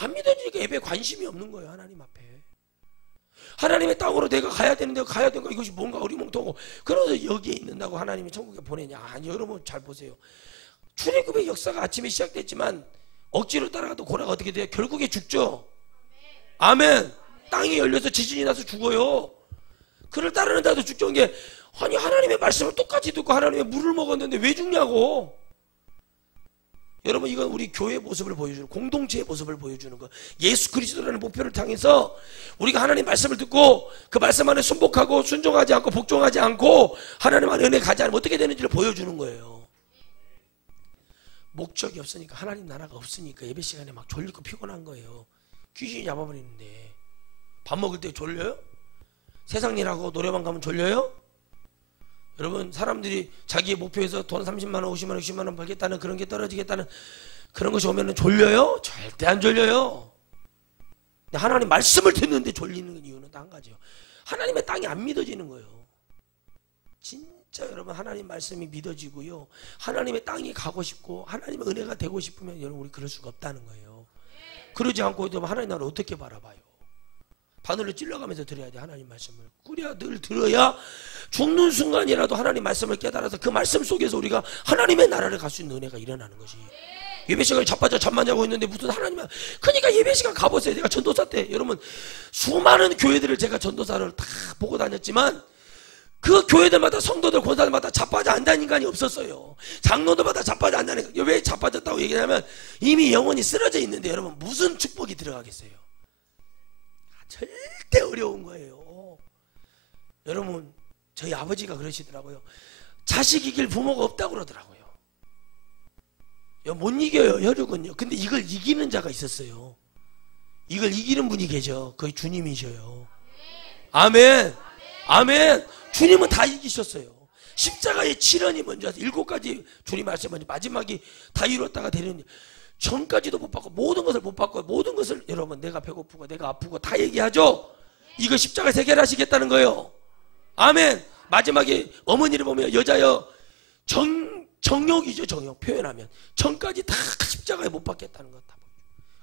안 믿어지니까 예배에 관심이 없는 거예요. 하나님 앞에. 하나님의 땅으로 내가 가야 되는데 가야 되는 거 이것이 뭔가 어리멍텅하고 그래서 여기에 있는다고 하나님이 천국에 보내냐. 아니 여러분 잘 보세요. 출애굽의 역사가 아침에 시작됐지만 억지로 따라가도 고라가 어떻게 돼요? 결국에 죽죠. 아멘. 땅이 열려서 지진이 나서 죽어요. 그를 따르는데도 죽죠. 게 아니 하나님의 말씀을 똑같이 듣고 하나님의 물을 먹었는데 왜 죽냐고. 여러분 이건 우리 교회의 모습을 보여주는 공동체의 모습을 보여주는 거. 예수 그리스도라는 목표를 향해서 우리가 하나님 말씀을 듣고 그 말씀 안에 순복하고 순종하지 않고 복종하지 않고 하나님 안에 은혜 가지 않으면 어떻게 되는지를 보여주는 거예요. 목적이 없으니까 하나님 나라가 없으니까 예배 시간에 막 졸리고 피곤한 거예요. 귀신이 잡아버리는데 밥 먹을 때 졸려요? 세상 일하고 노래방 가면 졸려요? 여러분 사람들이 자기의 목표에서 돈 30만 원, 50만 원, 60만 원 벌겠다는 그런 게 떨어지겠다는 그런 것이 오면 졸려요? 절대 안 졸려요. 근데 하나님 말씀을 듣는데 졸리는 이유는 한 가지요. 하나님의 땅이 안 믿어지는 거예요. 진짜 여러분 하나님 말씀이 믿어지고요. 하나님의 땅이 가고 싶고 하나님의 은혜가 되고 싶으면 여러분 우리 그럴 수가 없다는 거예요. 그러지 않고 하나님 나라를 어떻게 바라봐요? 바늘로 찔러가면서 들어야 돼. 하나님 말씀을 꾸려 늘 들어야 죽는 순간이라도 하나님 말씀을 깨달아서 그 말씀 속에서 우리가 하나님의 나라를 갈 수 있는 은혜가 일어나는 것이. 예배 시간에 자빠져 잠만 자고 있는데 무슨 하나님은 그러니까 예배 시간 가보세요. 제가 전도사 때 여러분 수많은 교회들을 제가 전도사를 다 보고 다녔지만 그 교회들마다 성도들 권사들마다 자빠져 앉는 인간이 없었어요. 장로들마다 자빠져 앉는 인간. 왜 자빠졌다고 얘기하면 이미 영혼이 쓰러져 있는데 여러분 무슨 축복이 들어가겠어요? 절대 어려운 거예요. 여러분 저희 아버지가 그러시더라고요. 자식 이길 부모가 없다고 그러더라고요. 못 이겨요 혈육은요. 근데 이걸 이기는 자가 있었어요. 이걸 이기는 분이 계셔. 거의 주님이셔요. 아멘. 아멘. 주님은 다 이기셨어요. 십자가의 7원이 먼저 와서 7가지 주님 말씀하니 마지막이 다 이뤘다가 되는 전까지도 못 받고 모든 것을 못 받고 모든 것을 여러분 내가 배고프고 내가 아프고 다 얘기하죠. 이거 십자가에서 해결하시겠다는 거예요. 아멘. 마지막에 어머니를 보면 여자여 정욕이죠. 정욕 표현하면 전까지 다 십자가에 못 받겠다는 것.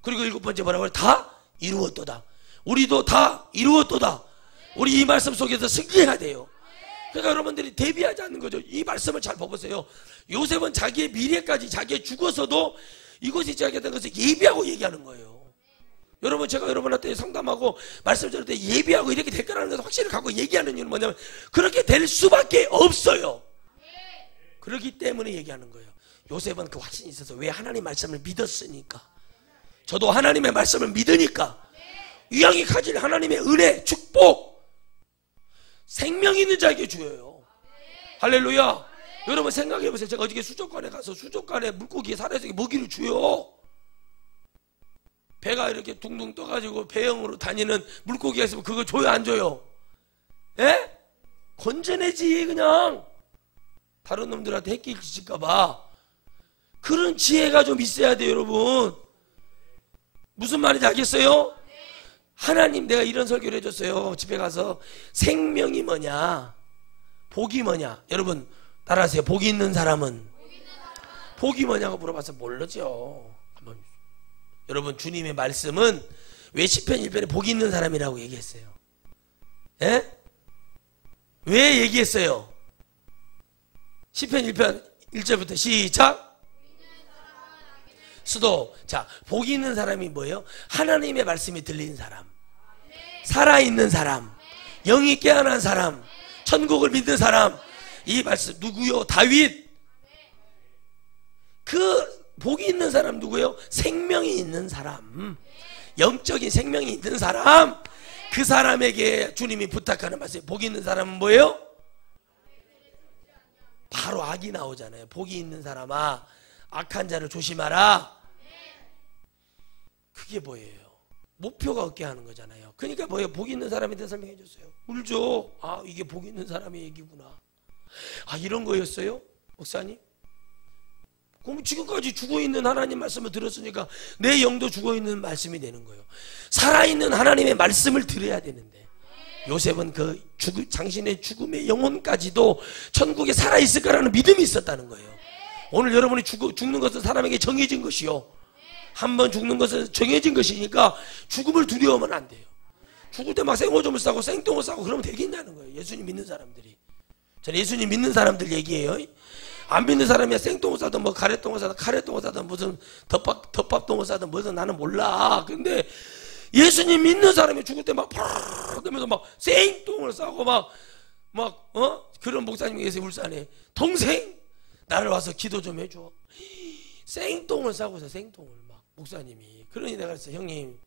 그리고 7번째 뭐라고 해요? 다 이루었도다. 우리도 다 이루었도다. 우리 이 말씀 속에서 승리해야 돼요. 그러니까 여러분들이 대비하지 않는 거죠. 이 말씀을 잘 보세요. 요셉은 자기의 미래까지 자기의 죽어서도 이것이 자기가 된 것을 예비하고 얘기하는 거예요. 여러분 제가 여러분한테 상담하고 말씀 드릴 때 예비하고 이렇게 될 거라는 것을 확실히 갖고 얘기하는 이유는 뭐냐면 그렇게 될 수밖에 없어요. 그렇기 때문에 얘기하는 거예요. 요셉은 그 확신이 있어서 왜 하나님 말씀을 믿었으니까. 저도 하나님의 말씀을 믿으니까 이왕이 가질 하나님의 은혜, 축복, 생명 있는 자에게 주어요. 할렐루야. 여러분 생각해보세요. 제가 어저께 수족관에 가서 수족관에 물고기에 살아서 먹이를 주요. 배가 이렇게 둥둥 떠가지고 배영으로 다니는 물고기가 있으면 그거 줘요 안 줘요? 예? 건져내지 그냥. 다른 놈들한테 해끼 끼칠까봐. 그런 지혜가 좀 있어야 돼요 여러분. 무슨 말인지 알겠어요? 하나님 내가 이런 설교를 해줬어요. 집에 가서 생명이 뭐냐 복이 뭐냐. 여러분 따라하세요. 복이 있는 사람은 복이 뭐냐고 물어봐서 모르죠. 한번. 여러분 주님의 말씀은 왜 시편 1편에 복이 있는 사람이라고 얘기했어요? 예? 왜 얘기했어요? 시편 1편 1절부터 시작. 수도. 자, 복이 있는 사람이 뭐예요? 하나님의 말씀이 들리는 사람, 살아있는 사람, 영이 깨어난 사람, 천국을 믿는 사람. 이 말씀 누구요? 다윗. 그 복이 있는 사람 누구요? 생명이 있는 사람, 영적인 생명이 있는 사람. 그 사람에게 주님이 부탁하는 말씀. 복이 있는 사람은 뭐예요? 바로 악이 나오잖아요. 복이 있는 사람아 악한 자를 조심하라. 그게 뭐예요? 목표가 없게 하는 거잖아요. 그러니까 뭐예요? 복 있는 사람에 대해 설명해 줬어요. 울죠. 아 이게 복 있는 사람의 얘기구나. 아 이런 거였어요? 목사님? 그럼 지금까지 죽어있는 하나님 말씀을 들었으니까 내 영도 죽어있는 말씀이 되는 거예요. 살아있는 하나님의 말씀을 들어야 되는데 요셉은 그 당신의 죽음의 영혼까지도 천국에 살아있을 거라는 믿음이 있었다는 거예요. 오늘 여러분이 죽는 것은 사람에게 정해진 것이요. 한번 죽는 것은 정해진 것이니까 죽음을 두려워하면 안 돼요. 죽을 때 막 생오줌을 싸고 생똥을 싸고 그러면 되겠냐는 거예요. 예수님 믿는 사람들이. 저는 예수님 믿는 사람들 얘기예요. 안 믿는 사람이야 생똥을 싸든 뭐 가래똥을 싸든 카레똥을 싸든 무슨 덮밥똥을 싸든 무슨 나는 몰라. 근데 예수님 믿는 사람이 죽을 때 막 팍 하면서 막 생똥을 싸고 그런 목사님이 계세요. 울산에. 동생 나를 와서 기도 좀 해줘. 생똥을 싸고서 생똥을 막 목사님이. 그러니 내가 그랬어. 형님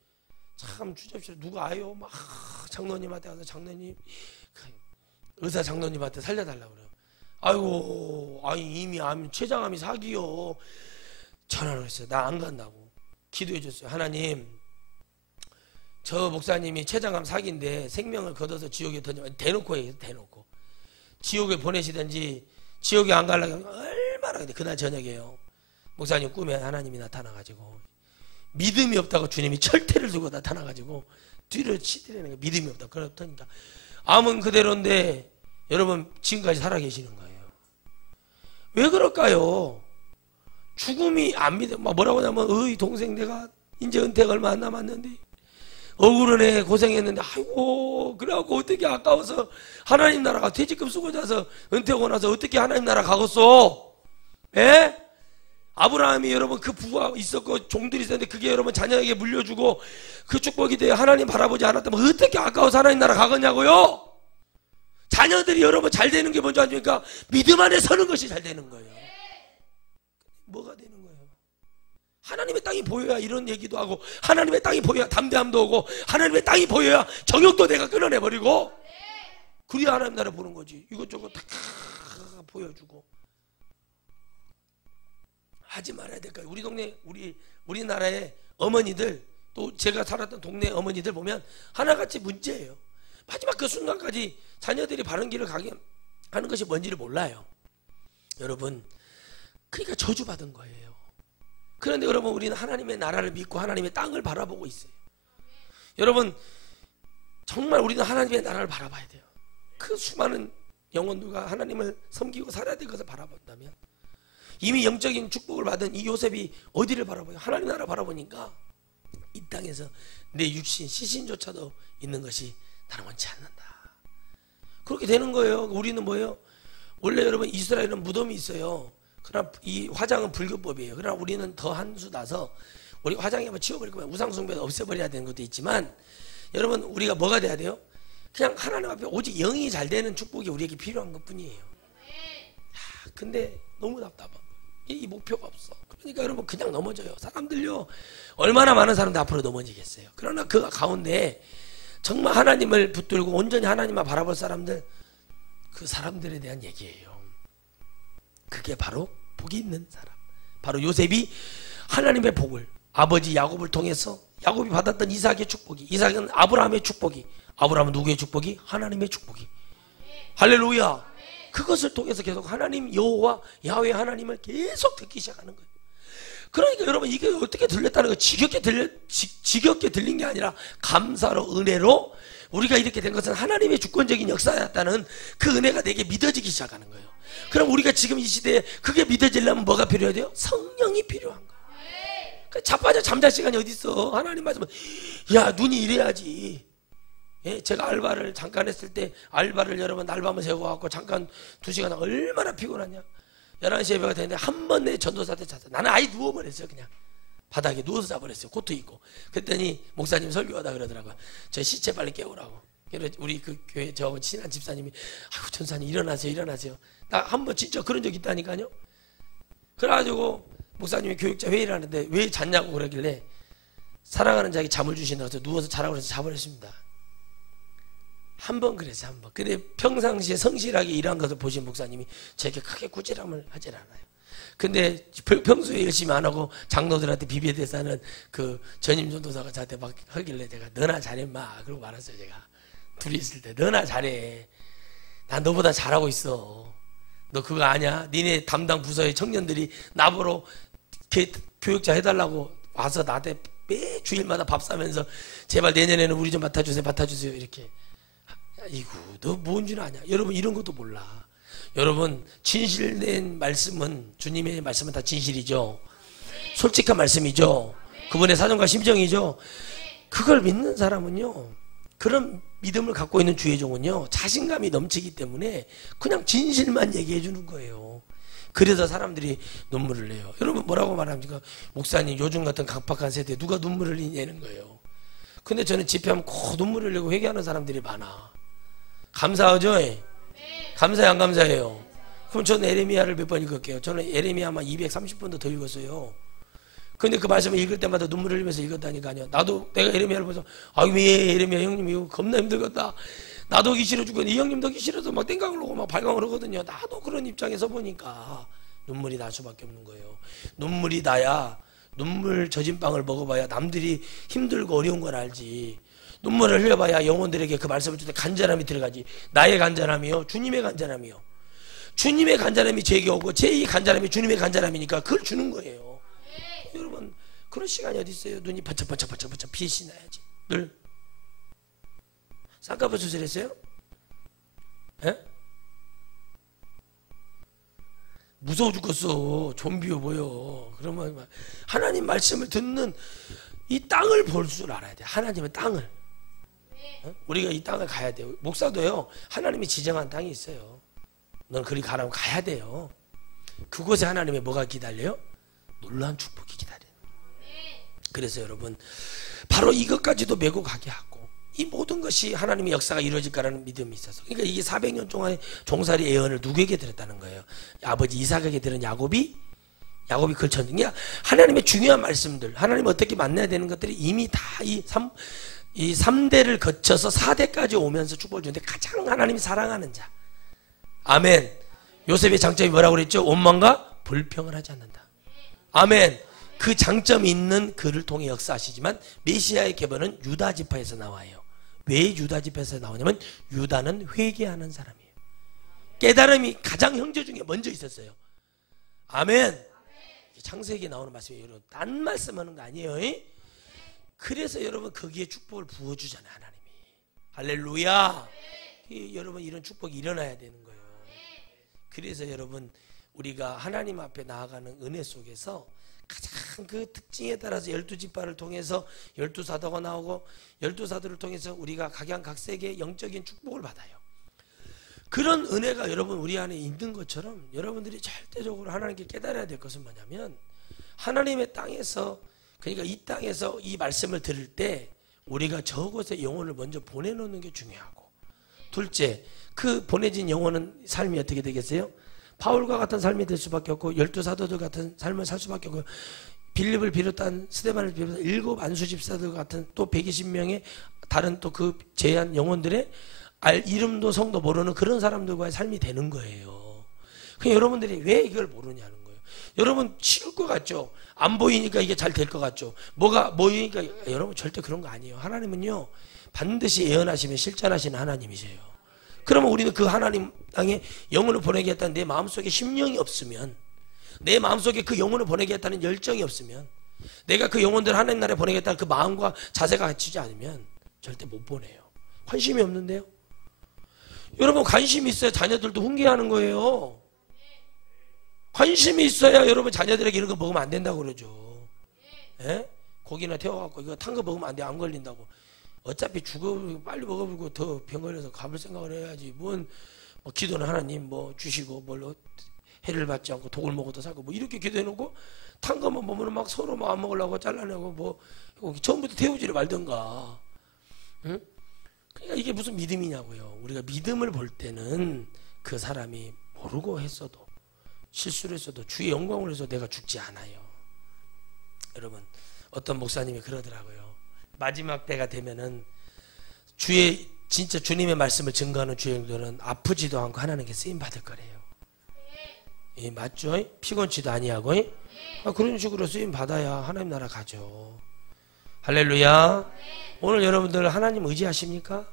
참 주접시로 누가 아요? 막 장로님한테 가서 장로님 의사 장로님한테 살려달라고 그래요. 아이고 아니 이미 췌장암이 사기요. 전화를 했어요. 나 안 간다고. 기도해 줬어요. 하나님 저 목사님이 췌장암 사기인데 생명을 걷어서 지옥에 대놓고 해요. 대놓고 지옥에 보내시든지 지옥에 안 가려고 얼마나. 근데 그날 저녁에요 목사님 꿈에 하나님이 나타나가지고 믿음이 없다고 주님이 철퇴를 두고 나타나가지고 뒤를 치더라는 거예요. 믿음이 없다. 그렇다니까 암은 그대로인데 여러분 지금까지 살아계시는 거예요. 왜 그럴까요? 죽음이 안 믿어. 뭐라고 하냐면 어이 동생 내가 이제 은퇴가 얼마 안 남았는데 억울하네 고생했는데 아이고 그래갖고 어떻게 아까워서 하나님 나라가 퇴직금 쓰고 자서 은퇴하고 나서 어떻게 하나님 나라 가겠어? 예? 아브라함이 여러분 그 부가 있었고 종들이 있었는데 그게 여러분 자녀에게 물려주고 그 축복이 돼요. 하나님 바라보지 않았다면 어떻게 아까워서 하나님 나라 가겠냐고요? 자녀들이 여러분 잘 되는 게 뭔지 아십니까? 믿음 안에 서는 것이 잘 되는 거예요. 뭐가 되는 거예요? 하나님의 땅이 보여야 이런 얘기도 하고, 하나님의 땅이 보여야 담대함도 오고, 하나님의 땅이 보여야 정욕도 내가 끊어내버리고, 그래야 하나님 나라 보는 거지. 이것저것 다 보여주고 하지 말아야 될 거예요. 우리 동네, 우리나라의 어머니들, 또 제가 살았던 동네 어머니들 보면 하나같이 문제예요. 마지막 그 순간까지 자녀들이 바른 길을 가게 하는 것이 뭔지를 몰라요. 여러분, 그러니까 저주받은 거예요. 그런데 여러분, 우리는 하나님의 나라를 믿고 하나님의 땅을 바라보고 있어요. 여러분, 정말 우리는 하나님의 나라를 바라봐야 돼요. 그 수많은 영혼들과 하나님을 섬기고 살아야 될 것을 바라본다면, 이미 영적인 축복을 받은 이 요셉이 어디를 바라봐요? 하나님 나라 바라보니까 이 땅에서 내 육신, 시신조차도 있는 것이 나는 원치 않는다. 그렇게 되는 거예요. 우리는 뭐예요? 원래 여러분 이스라엘은 무덤이 있어요. 그러나 이 화장은 불교법이에요. 그러나 우리는 더 한 수 나서 우리 화장이 한번 치워버릴 거면 우상숭배도 없애버려야 되는 것도 있지만, 여러분 우리가 뭐가 돼야 돼요? 그냥 하나님 앞에 오직 영이 잘 되는 축복이 우리에게 필요한 것 뿐이에요. 근데 너무 답답한 거예요. 이 목표가 없어. 그러니까 여러분 그냥 넘어져요. 사람들요, 얼마나 많은 사람들 앞으로 넘어지겠어요. 그러나 그 가운데 정말 하나님을 붙들고 온전히 하나님만 바라볼 사람들, 그 사람들에 대한 얘기예요. 그게 바로 복이 있는 사람, 바로 요셉이 하나님의 복을 아버지 야곱을 통해서 야곱이 받았던 이삭의 축복이, 이삭은 아브라함의 축복이, 아브라함은 누구의 축복이? 하나님의 축복이. 할렐루야. 그것을 통해서 계속 하나님 여호와 야훼 하나님을 계속 듣기 시작하는 거예요. 그러니까 여러분, 이게 어떻게 들렸다는 거, 지겹게 들린 게 아니라 감사로, 은혜로 우리가 이렇게 된 것은 하나님의 주권적인 역사였다는 그 은혜가 내게 믿어지기 시작하는 거예요. 그럼 우리가 지금 이 시대에 그게 믿어지려면 뭐가 필요해야 돼요? 성령이 필요한 거예요. 자빠져 잠잘 시간이 어디 있어? 하나님 말씀은, 야, 눈이 이래야지. 예, 제가 알바를 잠깐 했을 때, 알바를 여러분 날밤을 새워갖고 잠깐 2시간 얼마나 피곤하냐. 11시에 예배가 되는데 한 번 내 전도사한테 잤어. 나는 아예 누워버렸어요. 그냥 바닥에 누워서 자버렸어요. 코트 입고. 그랬더니 목사님 설교하다 그러더라고요. 저 시체 빨리 깨우라고. 그래서 우리 그 교회 저 친한 집사님이, 아이고 전사님 일어나세요, 일어나세요. 나 한 번 진짜 그런 적 있다니까요. 그래가지고 목사님이 교육자 회의를 하는데 왜 잤냐고 그러길래, 사랑하는 자에게 잠을 주신다고 해서 누워서 자라고 해서 자버렸습니다. 한 번 그랬어요, 한 번. 근데 평상시에 성실하게 일한 것을 보신 목사님이 저에게 크게 꾸지람을 하질 않아요. 근데 평소에 열심히 안 하고 장로들한테 비벼대사는 그 전임 전도사가 저한테 막 하길래 제가, 너나 잘해 마 그러고 말았어요. 제가 둘이 있을 때, 너나 잘해, 난 너보다 잘하고 있어. 너 그거 아냐? 니네 담당 부서의 청년들이 나보러 교육자 해달라고 와서 나한테 매 주일마다 밥 사면서, 제발 내년에는 우리 좀 맡아주세요 이렇게. 이구, 너 뭔 줄 아냐? 여러분 이런 것도 몰라. 여러분, 진실된 말씀은, 주님의 말씀은 다 진실이죠. 솔직한 말씀이죠. 그분의 사정과 심정이죠. 그걸 믿는 사람은요, 그런 믿음을 갖고 있는 주의 종은요, 자신감이 넘치기 때문에 그냥 진실만 얘기해 주는 거예요. 그래서 사람들이 눈물을 내요. 여러분 뭐라고 말합니까? 목사님, 요즘 같은 각박한 세대에 누가 눈물을 흘리냐는 거예요. 근데 저는 집회하면 꼭 눈물을 흘리고 회개하는 사람들이 많아. 감사하죠? 감사해, 안 감사해요? 그럼 저는 에레미야를 몇 번 읽을게요. 저는 에레미야 아마 230번도 더 읽었어요. 근데 그 말씀을 읽을 때마다 눈물을 흘리면서 읽었다니까요. 나도 내가 에레미야를 보면서, 아유, 왜 에레미야 형님 이거 겁나 힘들겠다. 나도 하기 싫어 죽겠네. 이 형님도 하기 싫어서 막 땡깡을 하고 막 발광을 하거든요. 나도 그런 입장에서 보니까 눈물이 날 수밖에 없는 거예요. 눈물이 나야, 눈물 젖은 빵을 먹어봐야 남들이 힘들고 어려운 걸 알지. 눈물을 흘려봐야 영혼들에게 그 말씀을 줄 때 간절함이 들어가지. 나의 간절함이요, 주님의 간절함이요. 주님의 간절함이 제게 오고 제 간절함이 주님의 간절함이니까 그걸 주는 거예요. 여러분, 그런 시간이 어디 있어요? 눈이 번쩍번쩍 빛이 나야지. 늘 쌍꺼풀 수술했어요? 에? 무서워 죽겠어. 좀비여 보여. 그러면 하나님 말씀을 듣는 이 땅을 볼 줄 알아야 돼. 하나님의 땅을. 우리가 이 땅을 가야 돼요. 목사도요, 하나님이 지정한 땅이 있어요. 넌 그리 가라고 가야 돼요. 그곳에 하나님의 뭐가 기다려요? 놀라운 축복이 기다려요. 그래서 여러분, 바로 이것까지도 메고 가게 하고, 이 모든 것이 하나님의 역사가 이루어질 거라는 믿음이 있어서, 그러니까 이게 400년 동안의 종살이 예언을 누구에게 드렸다는 거예요? 아버지 이삭에게 들은 야곱이 걸쳤는 게 하나님의 중요한 말씀들, 하나님 어떻게 만나야 되는 것들이 이미 다 이 3대를 거쳐서 4대까지 오면서 축복을 주는데 가장 하나님이 사랑하는 자. 아멘. 요셉의 장점이 뭐라고 그랬죠? 원망과 불평을 하지 않는다. 아멘. 그 장점이 있는 그를 통해 역사하시지만 메시아의 계보는 유다 지파에서 나와요. 왜 유다 지파에서 나오냐면 유다는 회개하는 사람이에요. 깨달음이 가장 형제 중에 먼저 있었어요. 아멘. 창세기에 나오는 말씀이 여러분 딴 말씀하는 거 아니에요. 그래서 여러분 거기에 축복을 부어주잖아요, 하나님이. 할렐루야. 여러분 이런 축복이 일어나야 되는 거예요. 그래서 여러분 우리가 하나님 앞에 나아가는 은혜 속에서 가장 그 특징에 따라서 12지파를 통해서 12사도가 나오고 12사도를 통해서 우리가 각양각색의 영적인 축복을 받아요. 그런 은혜가 여러분 우리 안에 있는 것처럼 여러분들이 절대적으로 하나님께 깨달아야 될 것은 뭐냐면 하나님의 땅에서, 그러니까 이 땅에서 이 말씀을 들을 때 우리가 저곳에 영혼을 먼저 보내놓는 게 중요하고, 둘째, 그 보내진 영혼은 삶이 어떻게 되겠어요? 바울과 같은 삶이 될 수밖에 없고 12사도들 같은 삶을 살 수밖에 없고, 빌립을 비롯한 스데반을 비롯한 7 안수 집사들 같은 또 120명의 다른 또 그 제한 영혼들의 이름도 성도 모르는 그런 사람들과의 삶이 되는 거예요. 그냥 여러분들이 왜 이걸 모르냐는 거예요. 여러분 쉬울 것 같죠? 안 보이니까 이게 잘 될 것 같죠? 뭐가 보이니까, 여러분 절대 그런 거 아니에요. 하나님은요 반드시 예언하시면 실천하시는 하나님이세요. 그러면 우리는 그 하나님 땅에 영혼을 보내겠다는 내 마음속에 심령이 없으면, 내 마음속에 그 영혼을 보내겠다는 열정이 없으면, 내가 그 영혼들 하나님 나라에 보내겠다는 그 마음과 자세가 갖추지 않으면 절대 못 보내요. 관심이 없는데요. 여러분 관심이 있어야 자녀들도 훈계하는 거예요. 관심이 있어야 여러분 자녀들에게 이런 거 먹으면 안 된다고 그러죠. 예? 고기나 태워갖고 이거 탄 거 먹으면 안 돼, 안 걸린다고. 어차피 죽어 빨리 먹어보고 더 병 걸려서 가볼 생각을 해야지. 뭐 기도는 하나님 뭐 주시고 뭘로 해를 받지 않고 독을 먹어도 살고 뭐 이렇게 기도해놓고 탄 거만 보면 막 서로 막 안 먹으려고 잘라내고 뭐 처음부터 태우지를 말던가. 응? 그러니까 이게 무슨 믿음이냐고요. 우리가 믿음을 볼 때는 그 사람이 모르고 했어도 실수를 했어도 주의 영광을 해서 내가 죽지 않아요. 여러분 어떤 목사님이 그러더라고요. 마지막 때가 되면은 진짜 주님의 말씀을 증거하는 주영들은 아프지도 않고 하나님께 쓰임 받을 거래요. 예, 맞죠? 피곤치도 아니하고 그런 식으로 쓰임 받아야 하나님 나라 가죠. 할렐루야. 오늘 여러분들 하나님 의지하십니까?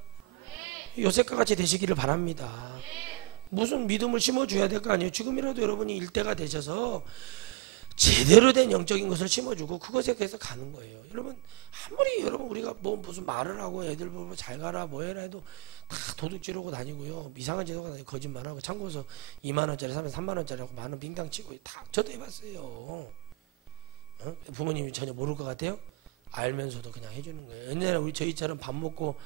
요셉과 같이 되시기를 바랍니다. 무슨 믿음을 심어줘야 될 거 아니에요. 지금이라도 여러분이 일대가 되셔서 제대로 된 영적인 것을 심어주고 그것에 대해서 가는 거예요. 여러분 아무리 여러분 우리가 뭐 무슨 말을 하고 애들 보고 잘 가라 뭐 해라 해도 다 도둑 지르고 다니고요. 이상한 제도가 다니고 거짓말하고 창고에서 2만원짜리 사면 3만원짜리 하고 만원 빙당 치고 다 저도 해봤어요. 어? 부모님이 전혀 모를 것 같아요? 알면서도 그냥 해주는 거예요. 옛날에 저희처럼 밥 먹고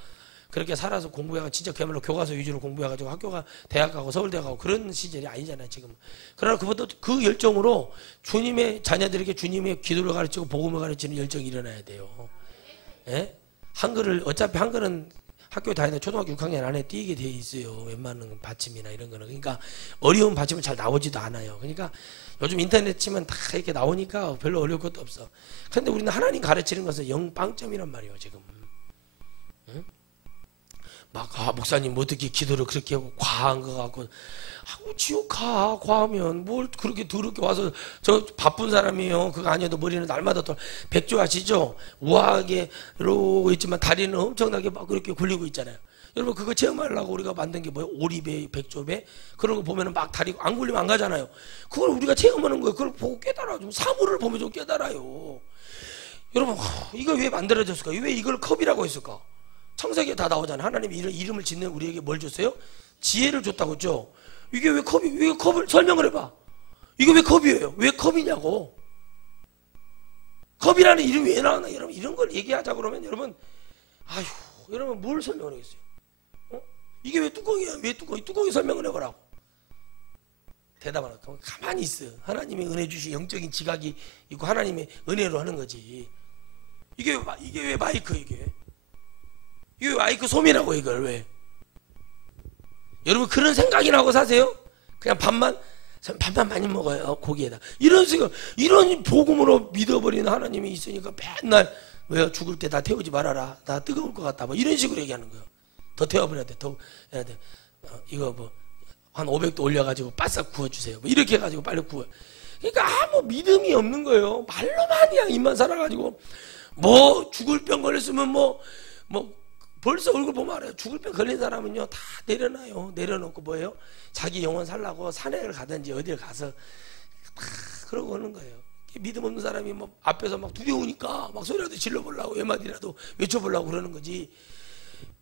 그렇게 살아서 공부해가 진짜 그야말로 교과서 위주로 공부해가지고 학교가 대학 가고 서울대 가고 그런 시절이 아니잖아요 지금. 그러나 그것도 그 열정으로 주님의 자녀들에게 주님의 기도를 가르치고 복음을 가르치는 열정이 일어나야 돼요. 예? 한글을 어차피 한글은 학교 다니는 초등학교 6학년 안에 띄게 돼 있어요. 웬만한 받침이나 이런 거는. 그러니까 어려운 받침은 잘 나오지도 않아요. 그러니까 요즘 인터넷 치면 다 이렇게 나오니까 별로 어려울 것도 없어. 그런데 우리는 하나님 가르치는 것은 0빵점이란 말이에요 지금. 응? 막 목사님 뭐 어떻게 기도를 그렇게 하고 과한 거 같고 하고 지옥 가 과하면 뭘 그렇게 더럽게 와서 저 바쁜 사람이에요. 그거 아니어도 머리는 날마다 또 백조 아시죠? 우아하게 이러고 있지만 다리는 엄청나게 막 그렇게 굴리고 있잖아요. 여러분 그거 체험하려고 우리가 만든 게 뭐예요? 오리배, 백조배 그런 거 보면은 막 다리 안 굴리면 안 가잖아요. 그걸 우리가 체험하는 거예요. 그걸 보고 깨달아. 좀 사물을 보면 좀 깨달아요. 여러분 이거 왜 만들어졌을까? 왜 이걸 컵이라고 했을까? 창세기에 다 나오잖아요. 하나님이 이름을 짓는 우리에게 뭘 줬어요? 지혜를 줬다고 했죠. 이게 왜 컵을 설명을 해봐. 이게 왜 컵이에요? 왜 컵이냐고. 컵이라는 이름이 왜 나왔나? 여러분 이런 걸 얘기하자 그러면 여러분 아휴 여러분 뭘 설명을 하겠어요? 어? 이게 왜 뚜껑이야? 왜 뚜껑이 설명을 해보라고. 대답을 하고 가만히 있어. 하나님의 은혜 주신 영적인 지각이 있고 하나님의 은혜로 하는 거지. 이게 왜 마이크 이게 이거 아이고 소미라고 이걸 왜? 여러분 그런 생각이 나고 사세요? 그냥 밥만 많이 먹어요 고기에다. 이런 식으로 이런 복음으로 믿어버리는 하나님이 있으니까 맨날 왜요? 죽을 때 다 태우지 말아라. 나 뜨거울 것 같다. 뭐 이런 식으로 얘기하는 거예요. 더 태워버려야 돼. 더 해야 돼. 이거 뭐 한 500도 올려가지고 바싹 구워주세요. 뭐 이렇게 해가지고 빨리 구워. 그러니까 아무 믿음이 없는 거예요. 말로만 그냥 입만 살아가지고 뭐 죽을 병 걸렸으면 뭐 벌써 얼굴 보면 알아요. 죽을 병 걸린 사람은요 다 내려놔요. 내려놓고 뭐예요? 자기 영혼 살라고 산에를 가든지 어딜 가서 막 그러고 오는 거예요. 믿음 없는 사람이 뭐 앞에서 막 두려우니까 막 소리라도 질러보려고 외마디라도 외쳐보려고 그러는 거지.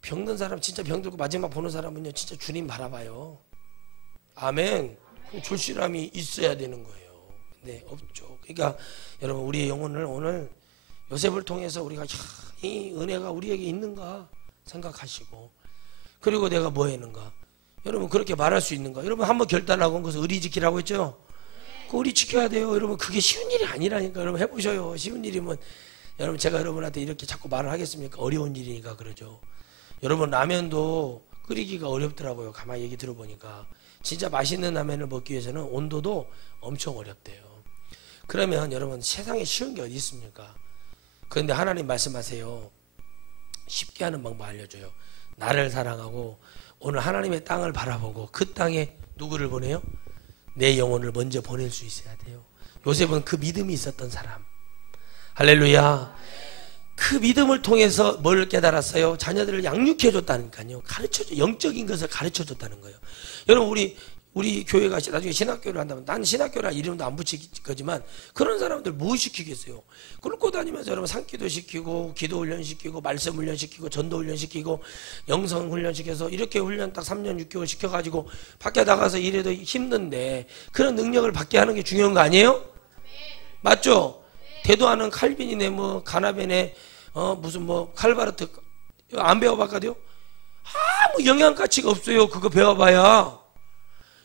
병든 사람 진짜 병들고 마지막 보는 사람은요 진짜 주님 바라봐요. 아멘. 절실함이 있어야 되는 거예요. 근데 없죠. 그러니까 여러분 우리의 영혼을 오늘 요셉을 통해서 우리가 이 은혜가 우리에게 있는가 생각하시고, 그리고 내가 뭐 했는가, 여러분 그렇게 말할 수 있는가. 여러분 한번 결단하고 온 것을 의리 지키라고 했죠. 그 의리 지켜야 돼요. 여러분 그게 쉬운 일이 아니라니까. 여러분 해보셔요. 쉬운 일이면 여러분 제가 여러분한테 이렇게 자꾸 말을 하겠습니까? 어려운 일이니까 그러죠. 여러분 라면도 끓이기가 어렵더라고요. 가만히 얘기 들어보니까 진짜 맛있는 라면을 먹기 위해서는 온도도 엄청 어렵대요. 그러면 여러분 세상에 쉬운 게 어디 있습니까? 그런데 하나님 말씀하세요. 쉽게 하는 방법 알려줘요. 나를 사랑하고 오늘 하나님의 땅을 바라보고 그 땅에 누구를 보내요? 내 영혼을 먼저 보낼 수 있어야 돼요. 요셉은 그 믿음이 있었던 사람. 할렐루야. 그 믿음을 통해서 뭘 깨달았어요? 자녀들을 양육해 줬다니까요. 가르쳐줘. 영적인 것을 가르쳐 줬다는 거예요. 여러분 우리 교회가 나중에 신학교를 한다면, 난 신학교란 이름도 안 붙일 거지만 그런 사람들 뭐 시키겠어요? 끌고 다니면서 여러분 산기도 시키고 기도 훈련 시키고 말씀 훈련 시키고 전도 훈련 시키고 영성 훈련 시켜서 이렇게 훈련 딱 3년 6개월 시켜가지고 밖에 나가서 일해도 힘든데 그런 능력을 받게 하는 게 중요한 거 아니에요? 맞죠? 대도하는 칼빈이네 뭐 가나베네 무슨 뭐 칼바르트 안 배워봤거든요? 아무 영양가치가 없어요. 그거 배워봐야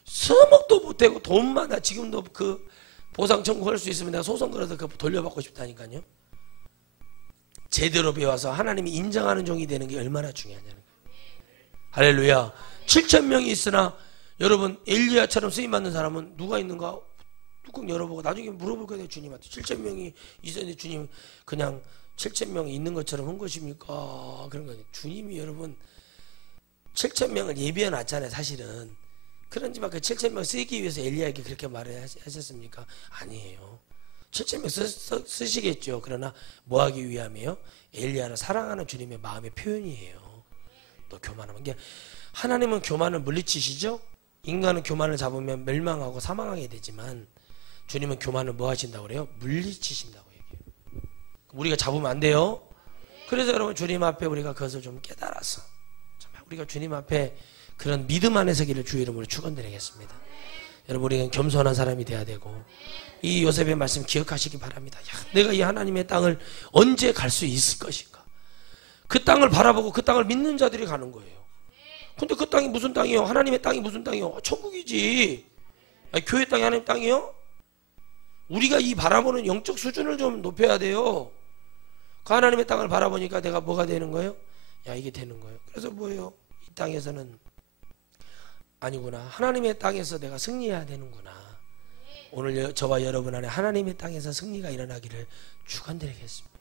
서먹도 못하고 돈만, 나 지금도 그 보상 청구할 수 있으면 내가 소송 걸어서 그거 돌려받고 싶다니까요. 제대로 배워서 하나님이 인정하는 종이 되는 게 얼마나 중요하냐는 거예요. 할렐루야. 7,000명이 있으나 여러분 엘리야처럼 쓰임받는 사람은 누가 있는가 뚜껑 열어보고 나중에 물어볼 거예요. 주님한테 7,000명이 있었는데 주님 그냥 7,000명이 있는 것처럼 한 것입니까? 그런 거예요. 주님이 여러분 7,000명을 예비해 놨잖아요. 사실은 그런지만 그 7,000명 쓰기 위해서 엘리야에게 그렇게 말을 하셨습니까? 아니에요. 7,000명 쓰시겠죠. 그러나 뭐 하기 위함이에요? 엘리야를 사랑하는 주님의 마음의 표현이에요. 또 교만하면 게 하나님은 교만을 물리치시죠. 인간은 교만을 잡으면 멸망하고 사망하게 되지만 주님은 교만을 뭐 하신다고 그래요? 물리치신다고 얘기해요. 우리가 잡으면 안 돼요. 그래서 여러분 주님 앞에 우리가 그것을 좀 깨달아서 우리가 주님 앞에 그런 믿음 안에 서기를 주의 이름으로 축원드리겠습니다. 여러분 우리는 겸손한 사람이 돼야 되고 이 요셉의 말씀 기억하시기 바랍니다. 야, 내가 이 하나님의 땅을 언제 갈 수 있을 것인가. 그 땅을 바라보고 그 땅을 믿는 자들이 가는 거예요. 근데 그 땅이 무슨 땅이요? 하나님의 땅이 무슨 땅이요? 천국이지. 아니, 교회 땅이 하나님 땅이요? 우리가 이 바라보는 영적 수준을 좀 높여야 돼요. 그 하나님의 땅을 바라보니까 내가 뭐가 되는 거예요? 야, 이게 되는 거예요. 그래서 뭐예요? 이 땅에서는 아니구나. 하나님의 땅에서 내가 승리해야 되는구나. 오늘 저와 여러분 안에 하나님의 땅에서 승리가 일어나기를 축원드리겠습니다.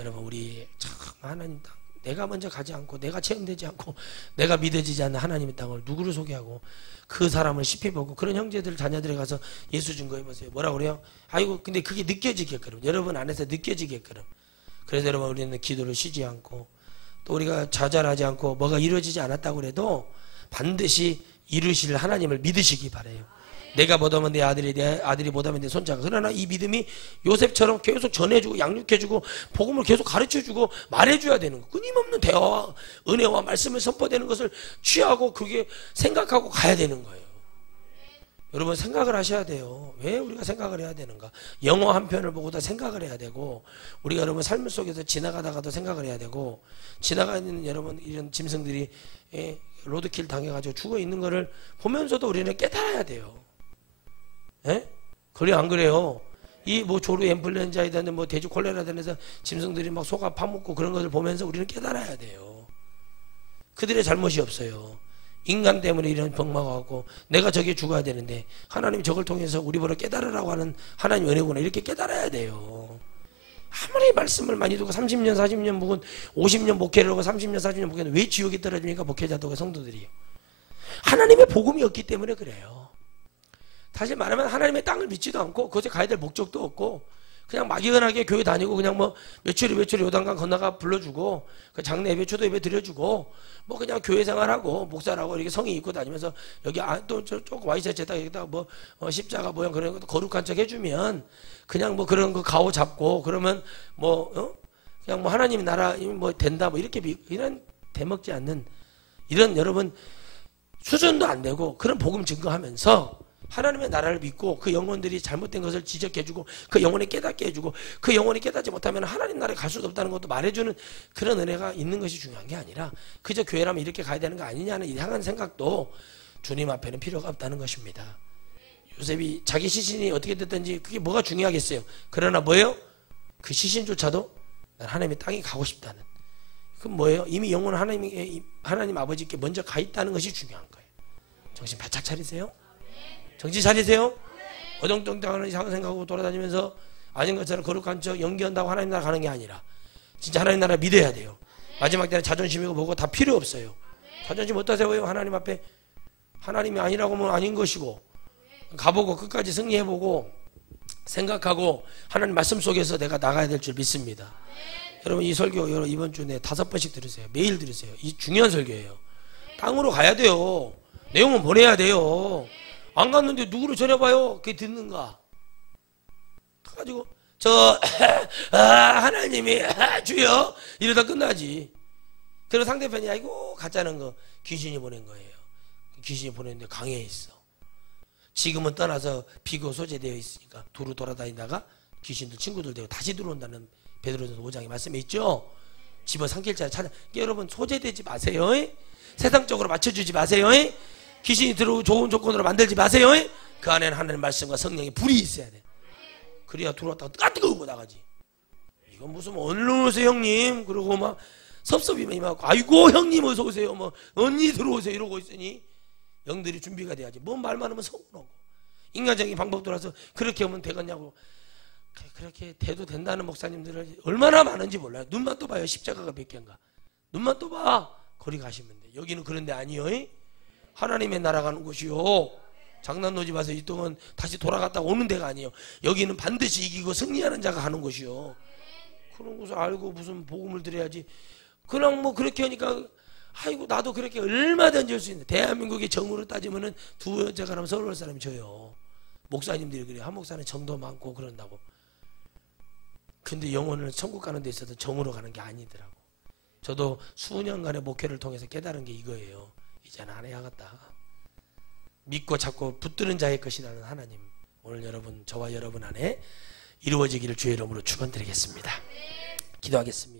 여러분 우리 참 하나님 땅 내가 먼저 가지 않고 내가 체험되지 않고 내가 믿어지지 않는 하나님의 땅을 누구를 소개하고 그 사람을 시피 보고 그런 형제들 자녀들에 가서 예수 증거해보세요. 뭐라고 그래요? 아이고 근데 그게 느껴지게끔 여러분 안에서 느껴지게끔. 그래서 여러분 우리는 기도를 쉬지 않고 또 우리가 좌절하지 않고 뭐가 이루어지지 않았다고 해도 반드시 이루실 하나님을 믿으시기 바라요. 내가 못하면 내 아들이 못하면 내 손자가. 그러나 이 믿음이 요셉처럼 계속 전해주고 양육해주고 복음을 계속 가르쳐주고 말해줘야 되는 거. 끊임없는 대화와 은혜와 말씀을 선포되는 것을 취하고 그게 생각하고 가야 되는 거예요. 여러분 생각을 하셔야 돼요. 왜 우리가 생각을 해야 되는가? 영화 한 편을 보고도 생각을 해야 되고 우리가 여러분 삶 속에서 지나가다가도 생각을 해야 되고 지나가는 여러분 이런 짐승들이 로드킬 당해가지고 죽어 있는 거를 보면서도 우리는 깨달아야 돼요. 예? 그래 안 그래요? 이 뭐 조류 인플루엔자이든 뭐 돼지 콜레라 등에서 짐승들이 막 소가 파묻고 그런 것을 보면서 우리는 깨달아야 돼요. 그들의 잘못이 없어요. 인간 때문에 이런 병마가 왔고 내가 저게 죽어야 되는데 하나님이 저걸 통해서 우리 보러 깨달으라고 하는 하나님 은혜구나 이렇게 깨달아야 돼요. 아무리 말씀을 많이 듣고 30년 40년 묵은 50년 목회를 하고 30년 40년 목회는 왜 지옥에 떨어집니까? 목회자들과 성도들이요. 하나님의 복음이 없기 때문에 그래요. 사실 말하면 하나님의 땅을 믿지도 않고 그것에 가야 될 목적도 없고 그냥 막연하게 교회 다니고 그냥 뭐 며칠에 요단강 건너가 불러주고 그 장례 예배 초도 예배 드려주고 뭐 그냥 교회 생활하고 목사라고 이렇게 성의 입고 다니면서 여기 또 조금 와이셔츠에다가 여기다 뭐 십자가 모양 그런 것도 거룩한 척 해주면 그냥 뭐 그런 거 가오 잡고 그러면 뭐 그냥 뭐 하나님 나라 뭐 된다 뭐 이렇게 이런 대먹지 않는 이런 여러분 수준도 안 되고 그런 복음 증거하면서 하나님의 나라를 믿고 그 영혼들이 잘못된 것을 지적해주고 그 영혼이 깨닫게 해주고 그 영혼이 깨닫지 못하면 하나님 나라에 갈 수도 없다는 것도 말해주는 그런 은혜가 있는 것이 중요한 게 아니라 그저 교회라면 이렇게 가야 되는 거 아니냐는 이상한 생각도 주님 앞에는 필요가 없다는 것입니다. 요셉이 자기 시신이 어떻게 됐든지 그게 뭐가 중요하겠어요. 그러나 뭐예요? 그 시신조차도 난 하나님의 땅에 가고 싶다는 그건 뭐예요? 이미 영혼은 하나님 아버지께 먼저 가 있다는 것이 중요한 거예요. 정신 바짝 차리세요. 정신 차리세요. 어정쩡땅하는 이상한 생각하고 돌아다니면서 아닌 것처럼 거룩한 척 연기한다고 하나님 나라 가는 게 아니라 진짜 하나님 나라 믿어야 돼요. 마지막 때는 자존심이고 뭐고 다 필요 없어요. 자존심 어디다 세워요? 하나님 앞에 하나님이 아니라고 하면 아닌 것이고 가보고 끝까지 승리해보고 생각하고 하나님 말씀 속에서 내가 나가야 될 줄 믿습니다. 여러분 이 설교 여러분 이번 주에 5번씩 들으세요. 매일 들으세요. 이 중요한 설교예요. 땅으로 가야 돼요. 내용은 보내야 돼요. 안 갔는데 누구를 전해봐요? 그게 듣는가? 가가지고 하나님이 주여 이러다 끝나지. 그리고 상대편이 아이고 가짜는 거 귀신이 보낸 거예요. 귀신이 보냈는데 강에 있어. 지금은 떠나서 비교 소재되어 있으니까 두루 돌아다니다가 귀신들 친구들 되고 다시 들어온다는 베드로전서 5장에 말씀에 있죠. 집어삼킬 자를 찾아. 여러분 소재되지 마세요. 세상적으로 맞춰주지 마세요. 귀신이 들어오고 좋은 조건으로 만들지 마세요. 그 안에는 하나님 말씀과 성령의 불이 있어야 돼. 그래야 들어왔다가 뜨거우고 나가지. 이건 무슨 얼른 오세요 형님 그러고 막 섭섭이만 임하고 아이고 형님 어서 오세요 뭐 언니 들어오세요 이러고 있으니 영들이 준비가 돼야지. 뭔 말만 하면 서운하고 인간적인 방법들어서 그렇게 하면 되겠냐고. 그렇게 돼도 된다는 목사님들을 얼마나 많은지 몰라요. 눈만 떠봐요. 십자가가 몇 개인가. 눈만 떠봐. 거리 가시면 돼. 여기는 그런 데 아니요. 하나님의 나라 가는 곳이요. 장난 놓지 마세요. 이 동안 다시 돌아갔다 오는 데가 아니에요. 여기는 반드시 이기고 승리하는 자가 가는 곳이요. 그런 것을 알고 무슨 복음을 드려야지. 그냥 뭐 그렇게 하니까 아이고 나도 그렇게 얼마든지 할 수 있는데 대한민국의 정으로 따지면은 두 여자가 하면 서울 올 사람이 저요. 목사님들이 그래요. 한 목사는 정도 많고 그런다고. 근데 영혼을 천국 가는 데 있어서 정으로 가는 게 아니더라고. 저도 수년간의 목회를 통해서 깨달은 게 이거예요. 이제는 안 해야겠다. 믿고 잡고 붙드는 자의 것이라는 하나님, 오늘 여러분 저와 여러분 안에 이루어지기를 주의 이름으로 축원드리겠습니다. 기도하겠습니다.